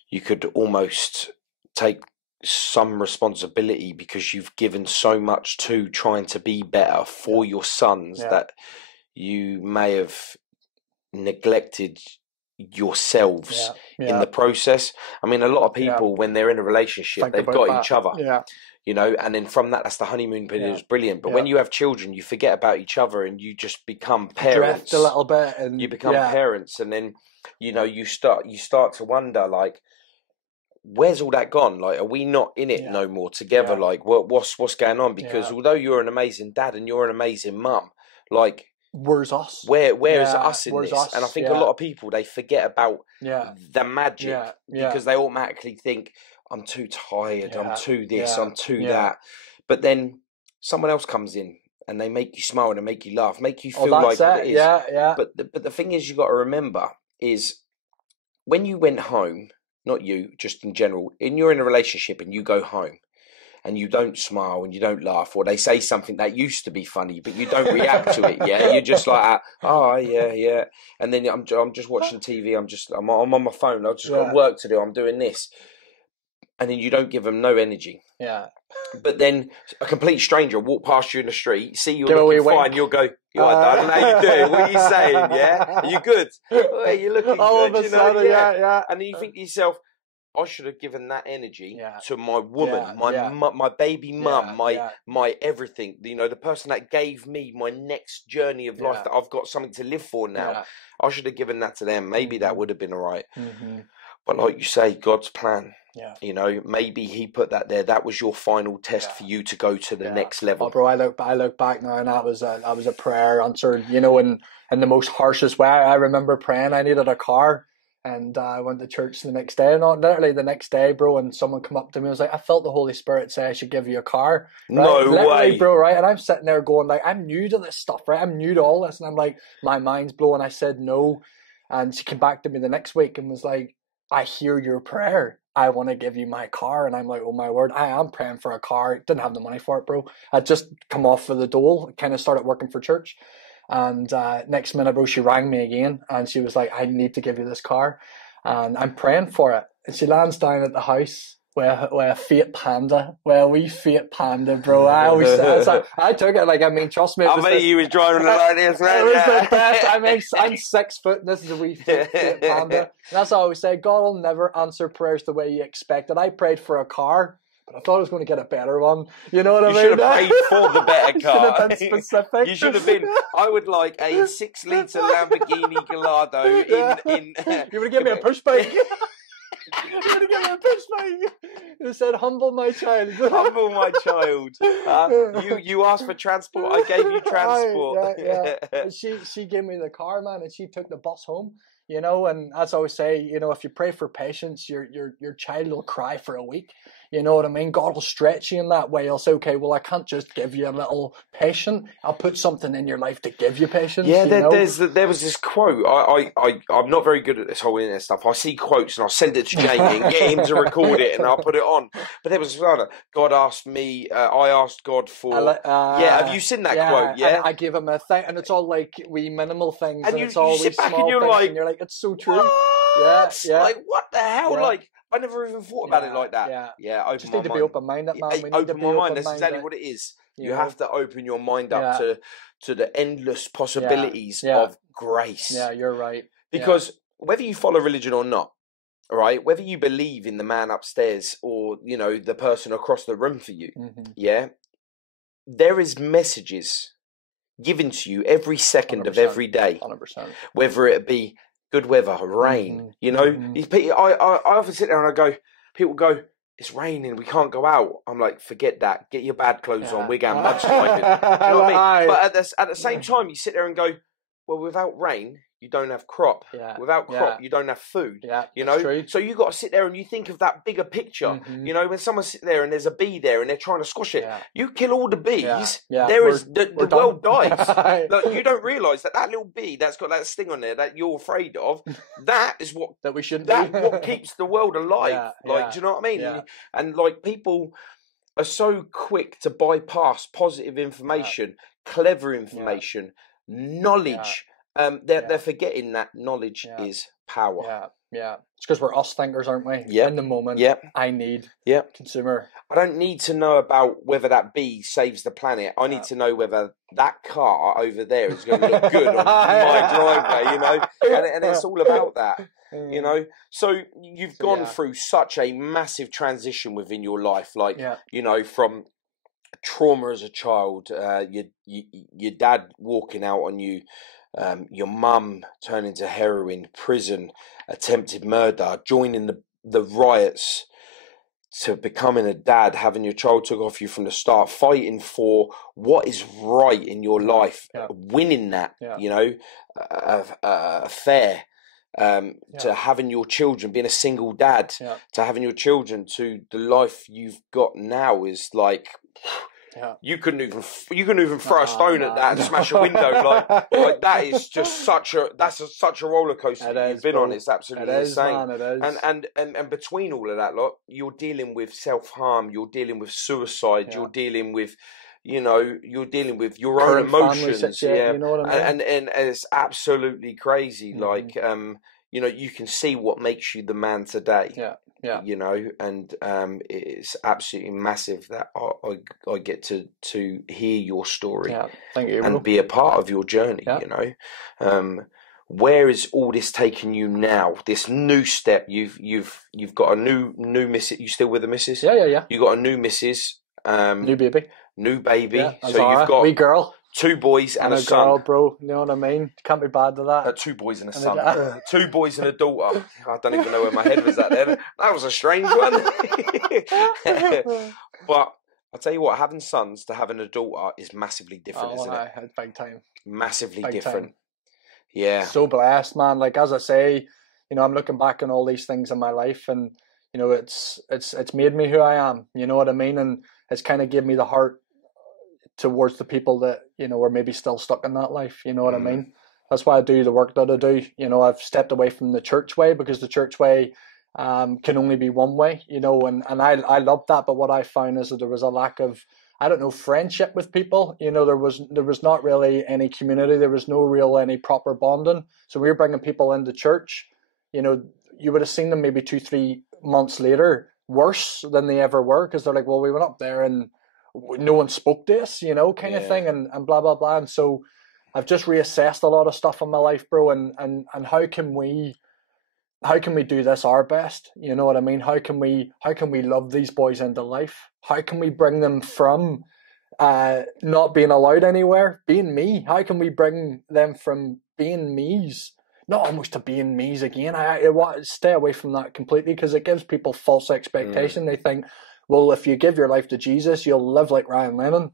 you could almost take some responsibility because you've given so much to trying to be better for your sons that you may have neglected yourselves in the process? I mean, a lot of people when they're in a relationship, they've got each other, you know, and then from that's the honeymoon period is brilliant. But when you have children, you forget about each other and you just become parents. Drift a little bit, and you become parents, and then you know you start to wonder, like, where's all that gone? Like, are we not in it no more together? Like, what's going on? Because although you're an amazing dad and you're an amazing mum, like, where's us? Where's us in this? And I think a lot of people, they forget about the magic because they automatically think, I'm too tired, I'm too this, I'm too that. But then someone else comes in and they make you smile and they make you laugh, make you feel like what it is. But the thing is, you got to remember is when you went home, not you, just in general, you're in a relationship and you go home and you don't smile and you don't laugh, or they say something that used to be funny, but you don't react to it. You're just like, oh yeah. And then I'm just watching TV. I'm on my phone. I've just got work to do. I'm doing this, and then you don't give them no energy. Yeah. But then a complete stranger walk past you in the street, see you looking fine, you'll go, "Yo, darling, how you doing? What are you saying? Yeah, are you good? Oh, you're looking good, you know? Yeah. And then you think to yourself, I should have given that energy to my woman, my baby mum, my everything. You know, the person that gave me my next journey of life, that I've got something to live for now. Yeah. I should have given that to them. Maybe that would have been all right. But like you say, God's plan. Yeah. You know, maybe he put that there. That was your final test for you to go to the next level. Oh, bro, I look back now, and that was a prayer answered, you know, in the most harshest way. I remember praying. I needed a car. And I went to church the next day, not literally the next day, bro, and someone come up to me and was like, I felt the Holy Spirit say I should give you a car. Right? No literally, way. Bro, right? And I'm sitting there going, like, I'm new to this stuff, right? I'm new to all this. And I'm like, my mind's blowing. I said no. And she came back to me the next week and was like, I hear your prayer. I want to give you my car. And I'm like, oh my word, I am praying for a car. Didn't have the money for it, bro. I'd just come off of the dole, kind of started working for church. And next minute, bro, she rang me again and she was like, I need to give you this car. And I'm praying for it. And she lands down at the house with a Fiat Panda. Well, we Fiat Panda, bro. I always said, so I took it. Like, I mean, trust me. I bet you was driving it like this, man. It was the best. I mean, I'm 6 foot and this is a wee Fiat Panda. And that's how I always say, God will never answer prayers the way you expected. I prayed for a car, but I thought I was going to get a better one. You know what I mean? You should have paid for the better car. Should have been specific. You should have been. I would like a 6-litre Lamborghini Gallardo in. You would have given me a push bike. You would have given me a push bike. You said, humble my child. Humble my child. You asked for transport. I gave you transport. Yeah. She gave me the car, man, and she took the bus home. You know, and as I always say, you know, if you pray for patience, your child will cry for a week. You know what I mean? God will stretch you in that way. He'll say, okay, well, I can't just give you a little patient. I'll put something in your life to give you patience. Yeah, there was this quote. I'm not very good at this whole internet stuff. I see quotes and I'll send it to Jamie and get him to record it and I'll put it on. But there was another. God asked me, I asked God for... have you seen that quote? Yeah, I give him a thing, and it's all like wee minimal things, and you it's all sit back small and you're things, like, and you're like, it's so true. What? Yeah. Like, what the hell? Yeah. Like, I never even thought about it like that. Yeah. Open just my need to mind. be open-minded, man. We need open to be my mind. That's open-minded. exactly what it is. You have to open your mind up to the endless possibilities of grace. Yeah, you're right. Because whether you follow religion or not, right? Whether you believe in the man upstairs or, you know, the person across the room for you, there is messages given to you every second of every day. 100%. Whether it be good weather, rain, you know. I often sit there and I go, people go, it's raining, we can't go out. I'm like, forget that. Get your bad clothes on. We're going mudsliding. You know what I mean? But at the same time, you sit there and go, well, without rain, you don't have crop. Yeah. Without crop, you don't have food. Yeah, you know. true. So you got to sit there and you think of that bigger picture. You know, when someone's sitting there and there's a bee there and they're trying to squash it, you kill all the bees. The world dies. Like, you don't realise that little bee that's got that sting on there that you're afraid of, that is what that we shouldn't. What keeps the world alive. Do you know what I mean? Yeah. And like, people are so quick to bypass positive information, clever information, knowledge. They're forgetting that knowledge is power. Yeah. It's because we're us thinkers, aren't we? Yeah. In the moment. Yeah. I need. Consumer. I don't need to know about whether that bee saves the planet. I need to know whether that car over there is going to look good on my driveway, you know? And it's all about that, you know? So you've gone through such a massive transition within your life, like, you know, from trauma as a child, your dad walking out on you, your mum turning to heroin, prison, attempted murder, joining the riots, to becoming a dad, having your child took off you from the start, fighting for what is right in your life, winning that, you know, fair, to having your children, being a single dad, to having your children, to the life you've got now is like... You couldn't even throw a stone at that and smash a window. Like that is just such a roller coaster that you've been on. It's absolutely insane. Man, it is. And between all of that, like, you're dealing with self-harm, you're dealing with suicide, you're dealing with, you know, you're dealing with your own emotions. You know what I mean? And it's absolutely crazy. Like, you know, you can see what makes you the man today. You know, and it's absolutely massive that I get to hear your story. Thank you, and be a part of your journey. You know, where is all this taking you now? This new step. You've got a new missus. You still with the missus? Yeah. You got a new missus. New baby. So you've got wee girl. 2 boys and a son. Girl, bro. You know what I mean? Can't be bad to that. 2 boys and a son. 2 boys and a daughter. I don't even know where my head was at there. That was a strange one. But I'll tell you what, having sons to having a daughter is massively different, isn't it? It's big time. Massively big different. Time. Yeah. So blessed, man. Like, as I say, you know, I'm looking back on all these things in my life, and, you know, it's made me who I am. You know what I mean? And it's kind of gave me the heart towards the people that, you know, are maybe still stuck in that life. You know what I mean? That's why I do the work that I do. You know, I've stepped away from the church way, because the church way can only be one way, you know, and I love that. But what I found is that there was a lack of, I don't know, friendship with people. You know, there was not really any community. There was no real any proper bonding. So we were bringing people into church, you know, you would have seen them maybe 2-3 months later worse than they ever were, because they're like, well, we went up there and no one spoke to us, you know, kind of thing, and blah blah blah. And so I've just reassessed a lot of stuff in my life, bro, and how can we do this our best? You know what I mean? How can we love these boys into life? How can we bring them from not being allowed anywhere, being me? How can we bring them from being me's, not almost to being me's again? I stay away from that completely, because it gives people false expectation. They think, well, if you give your life to Jesus, you'll live like Ryan Lennon.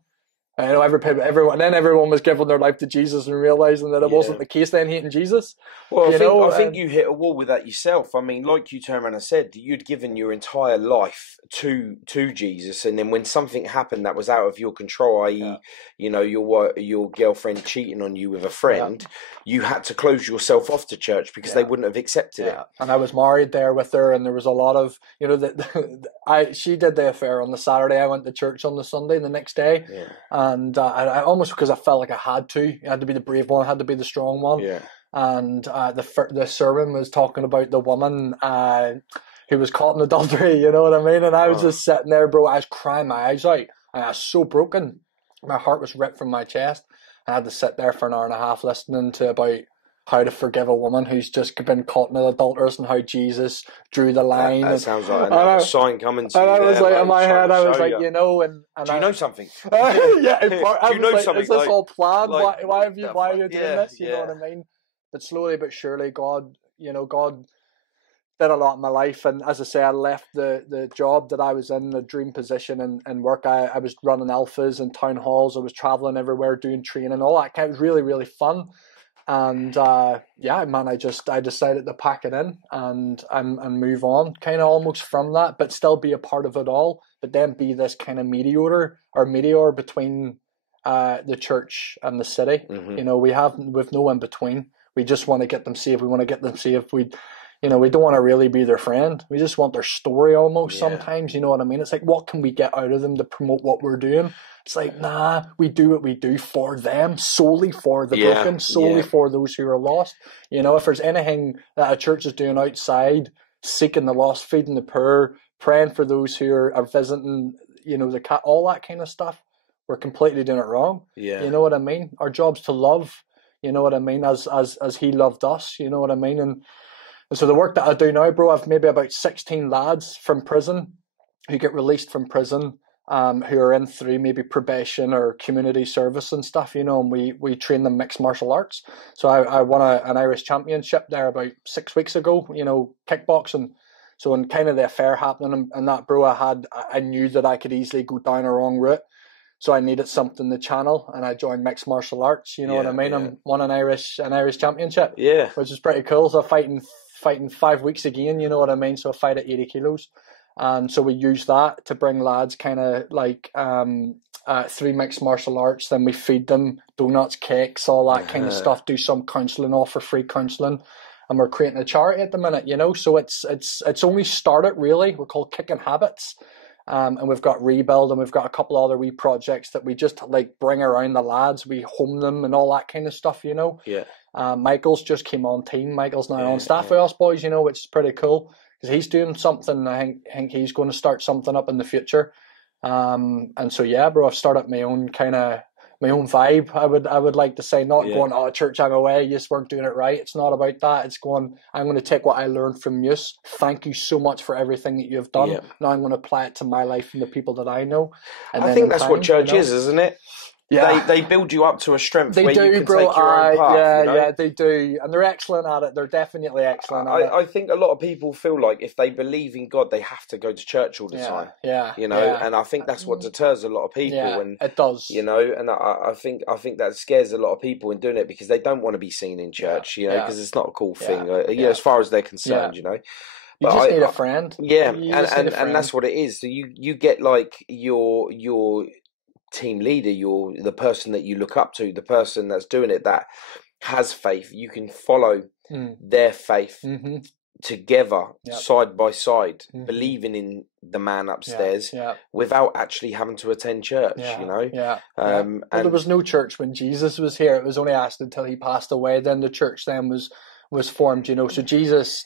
I know everyone was giving their life to Jesus and realising that it wasn't the case, then hating Jesus. Well, I think you hit a wall with that yourself. I mean, like you turned around and said, you'd given your entire life to Jesus, and then when something happened that was out of your control, i.e., you know, your girlfriend cheating on you with a friend, you had to close yourself off to church because they wouldn't have accepted it. And I was married there with her, and there was a lot of, you know, she did the affair on the Saturday. I went to church on the Sunday the next day. And I almost, because I felt like I had to be the brave one, I had to be the strong one. And the sermon was talking about the woman who was caught in adultery, you know what I mean? And I was just sitting there, bro, I was crying my eyes out, and I was so broken. My heart was ripped from my chest. I had to sit there for an hour and a half listening to about how to forgive a woman who's just been caught in an adulteress, and how Jesus drew the line. That sounds like a sign coming to you. And I was like, in my head, I was like, you know, and do you know something? Do you know something? Is this all planned? Like, why are you doing this? You know what I mean? But slowly but surely, God did a lot in my life. And as I say, I left the job that I was in, the dream position and work. I was running alphas and town halls. I was traveling everywhere, doing training, all that kind of really, really fun. And yeah, man, I decided to pack it in and move on, kind of almost from that, but still be a part of it all, but then be this kind of mediator between the church and the city. Mm-hmm. You know, we've no in between. We just want to get them saved. We want to get them saved. We don't want to really be their friend. We just want their story almost sometimes. You know what I mean? It's like, what can we get out of them to promote what we're doing? It's like, nah, we do what we do for them, solely for the broken, solely for those who are lost. You know, if there's anything that a church is doing outside, seeking the lost, feeding the poor, praying for those who are visiting, you know, all that kind of stuff, we're completely doing it wrong. Yeah. You know what I mean? Our job's to love, you know what I mean, as he loved us, you know what I mean? And so the work that I do now, bro, I've maybe about 16 lads from prison who get released from prison, who are in through maybe probation or community service and stuff, you know, and we train them mixed martial arts. So I won an Irish championship there about 6 weeks ago, you know, kickboxing. So in kind of the affair happening and that, bro, I knew that I could easily go down a wrong route. So I needed something to channel, and I joined mixed martial arts. You know what I mean? I won an Irish championship, which is pretty cool. So fighting 5 weeks again. You know what I mean? So I fight at 80 kilos, and so we use that to bring lads kind of like through mixed martial arts. Then we feed them donuts, cakes, all that kind of stuff. Do some counselling, offer free counselling, and we're creating a charity at the minute. You know, so it's only started really. We're called Kicking Habits. And we've got Rebuild, and we've got a couple other wee projects that we just like bring around the lads. We home them and all that kind of stuff, you know. Michael's just came on team. Michael's now on staff with us, boys, you know, which is pretty cool because he's doing something. I think he's going to start something up in the future. And so yeah, bro, I've started my own vibe. I would like to say, not going, oh, church, I'm away, you just weren't doing it right. It's not about that. It's going, I'm going to take what I learned from you. Thank you so much for everything that you've done. Now I'm going to apply it to my life and the people that I know. And I think that's what church is, isn't it? Yeah, they build you up to a strength where you can take your own path. Yeah, they do, and they're excellent at it. They're definitely excellent at it. I think a lot of people feel like if they believe in God, they have to go to church all the time. You know, and I think that's what deters a lot of people. And it does. You know, and I think that scares a lot of people in doing it because they don't want to be seen in church. You know, because it's not a cool thing. You know, as far as they're concerned. You know. You just need a friend. Yeah, and that's what it is. So you get like your team leader, the person that you look up to, the person that's doing it, that has faith. You can follow their faith together, side by side, believing in the man upstairs without actually having to attend church, you know? Well, there was no church when Jesus was here. It was only asked until he passed away. Then the church then was formed, you know. So Jesus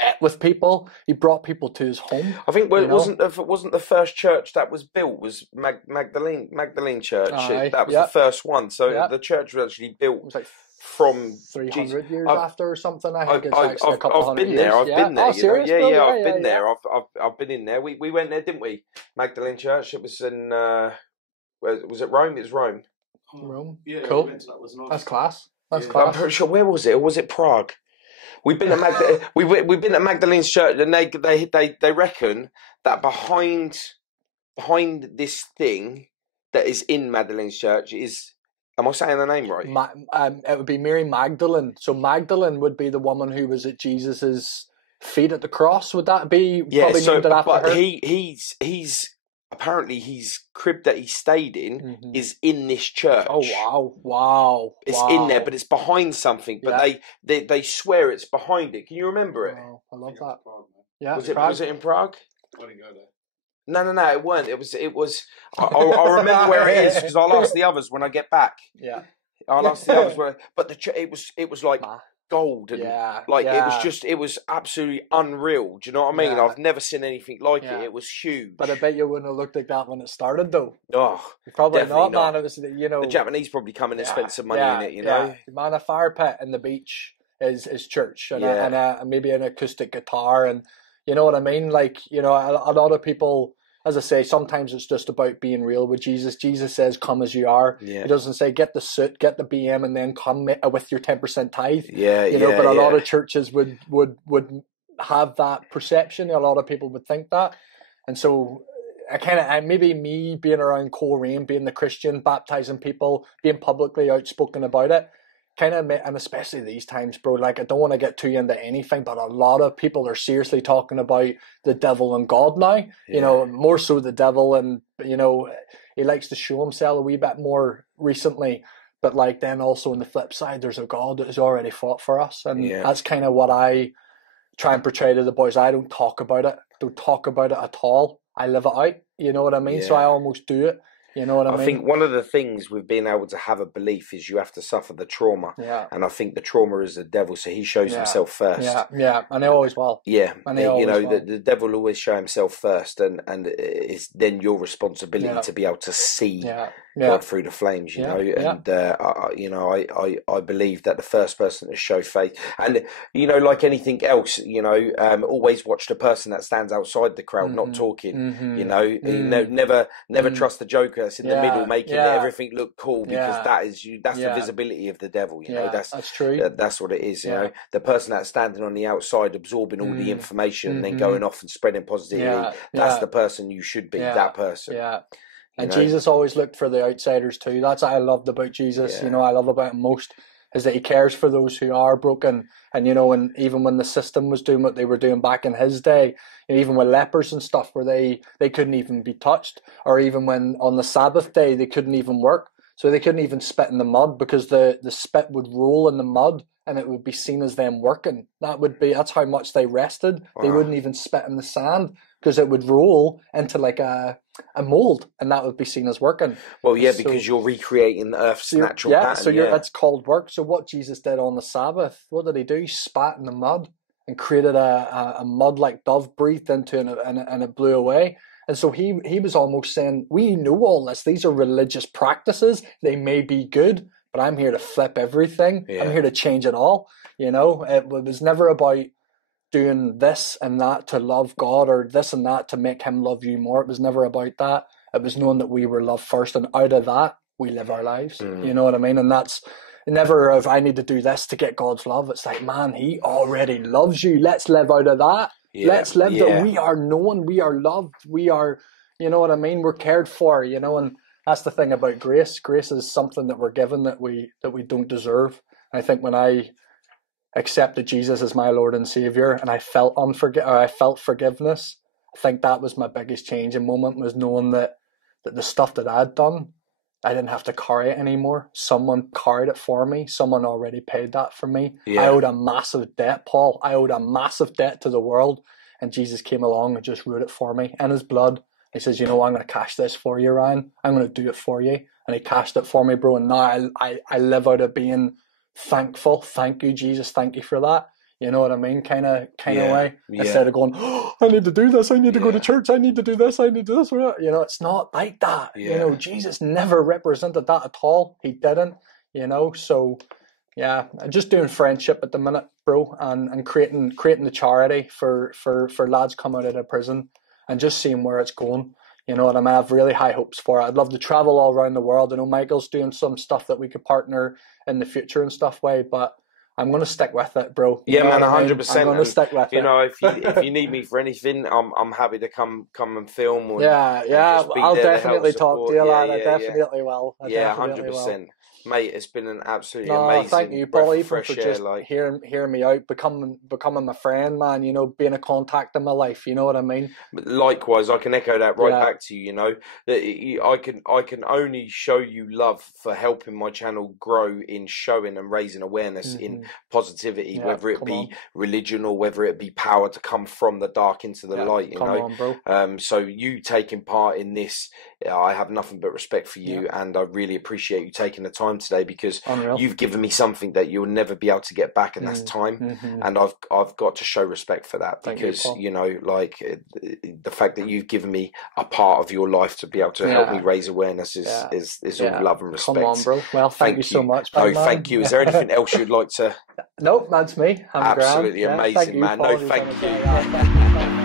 ate with people. He brought people to his home. I think it wasn't the first church that was built was Magdalene Church. That was the first one. So the church was actually built. It was like from 300 years after or something. I think it's actually a couple hundred years. I've been there. Oh, serious? I've been there. I've been in there. We went there, didn't we? Magdalene Church. It was in. Was it Rome? It was Rome. Rome. Yeah, cool. We went to that. Was nice. That's class. That's class. I'm pretty sure. Where was it? Or was it Prague? We've been at we've been at Magdalene's church, and they reckon that behind this thing that is in Magdalene's church is. Am I saying the name right? It would be Mary Magdalene. So Magdalene would be the woman who was at Jesus's feet at the cross. Would that be? Yeah. Probably named after her? He's apparently his crib that he stayed in is in this church. Oh wow! It's in there, but it's behind something. But they swear it's behind it. Can you remember it? Oh, I love that. Yeah. Was it in Prague? I didn't go there. No, it weren't. It was. I'll remember where it is because I'll ask the others when I get back. Yeah. I'll ask the others where. But it was like gold and it was absolutely unreal. Do you know what I mean? I've never seen anything like it. It was huge. But I bet you wouldn't have looked like that when it started, though. Oh, probably not, man. It was, you know, the Japanese probably come in and spent some money in it. You know, man, a fire pit in the beach is church, and maybe an acoustic guitar, and you know what I mean. Like, you know, a lot of people. As I say, sometimes it's just about being real with Jesus. Jesus says, "Come as you are." Yeah. He doesn't say, "Get the suit, get the BM, and then come with your 10% tithe." But a lot of churches would have that perception. A lot of people would think that, and so maybe me being around Coleraine, being the Christian, baptizing people, being publicly outspoken about it. and especially these times, bro, like, I don't want to get too into anything, but a lot of people are seriously talking about the devil and God now, you know, more so the devil, and, you know, he likes to show himself a wee bit more recently, but like, then also on the flip side, there's a God that has already fought for us, and that's kind of what I try and portray to the boys. I don't talk about it at all. I live it out, you know what I mean? So I almost do it. You know what I mean? I think one of the things with being able to have a belief is you have to suffer the trauma. Yeah. And I think the trauma is the devil, so he shows himself first. Yeah, and he always will. Yeah, and you know, the devil will always show himself first, and it's then your responsibility to be able to see God through the flames, you know. And, you know, I believe that the first person to show faith, and, you know, like anything else, you know, always watch the person that stands outside the crowd, not talking, you know, never trust the joker that's in the middle, making everything look cool, because that's the visibility of the devil, you know. That's true. That's what it is, you know. The person that's standing on the outside, absorbing all the information, and then going off and spreading positivity, that's the person you should be, that person. Yeah. And Jesus always looked for the outsiders too. That's what I loved about Jesus. You know, I love about him most is that he cares for those who are broken. And, you know, and even when the system was doing what they were doing back in his day, even with lepers and stuff, where they couldn't even be touched, or even when on the Sabbath day they couldn't even work. So they couldn't even spit in the mud, because the spit would roll in the mud and it would be seen as them working. That's how much they rested. Wow. They wouldn't even spit in the sand, because it would roll into like a mold, and that would be seen as working. Well, yeah, because you're recreating the Earth's natural pattern. So it's called work. So what Jesus did on the Sabbath, what did he do? He spat in the mud and created a mud-like dove, breathed into it, and it blew away. And so he was almost saying, we know all this. These are religious practices. They may be good, but I'm here to flip everything. I'm here to change it all. You know, it was never about doing this and that to love God, or this and that to make him love you more. It was never about that. It was knowing that we were loved first, and out of that, we live our lives. You know what I mean? And that's never of, I need to do this to get God's love. It's like, man, he already loves you. Let's live out of that. Let's live that we are known, we are loved, we are, you know what I mean? We're cared for, you know, and that's the thing about grace. Grace is something that we're given that we don't deserve. I think when I accepted Jesus as my Lord and Savior, and I felt forgiveness, I think that was my biggest changing moment, was knowing that the stuff that I'd done, I didn't have to carry it anymore. Someone carried it for me. Someone already paid that for me. I owed a massive debt, Paul. I owed a massive debt to the world, and Jesus came along and just wrote it for me in his blood. He says, you know, I'm going to cash this for you, Ryan. I'm going to do it for you. And he cashed it for me, bro. And now I live out of being thankful. Thank you, Jesus. Thank you for that. You know what I mean? Kind of way. Instead of going, oh, I need to do this. I need to go to church. I need to do this. I need to do this. You know, it's not like that. You know, Jesus never represented that at all. He didn't, you know. So, yeah, I'm just doing friendship at the minute, bro, and creating the charity for lads coming out of prison, and just seeing where it's going. You know what I mean? I have really high hopes for it. I'd love to travel all around the world. I know Michael's doing some stuff that we could partner in the future and stuff but I'm going to stick with it, bro. Yeah, man, 100%. I'm going to stick with it. You know, if you need me for anything, I'm happy to come and film. And I'll definitely talk to you, lad. I definitely will. 100%. Mate, it's been an absolutely amazing. Thank you, Paul, even for just hearing me out, becoming my friend, man. You know, being a contact in my life. You know what I mean? Likewise, I can echo that back to you. You know, that I can only show you love for helping my channel grow in showing and raising awareness in positivity, whether it be religion or whether it be power to come from the dark into the light. You know, bro. So you taking part in this, I have nothing but respect for you, and I really appreciate you taking the time today, because you've given me something that you'll never be able to get back, and that's time. And I've got to show respect for that, because you know, like the fact that you've given me a part of your life to be able to help me raise awareness is all love and respect. Come on, bro. Well, thank you so much. Thank you. Is there anything else you'd like to? Nope, that's me. I'm absolutely grand. amazing, you, man. Paul, no, thank you.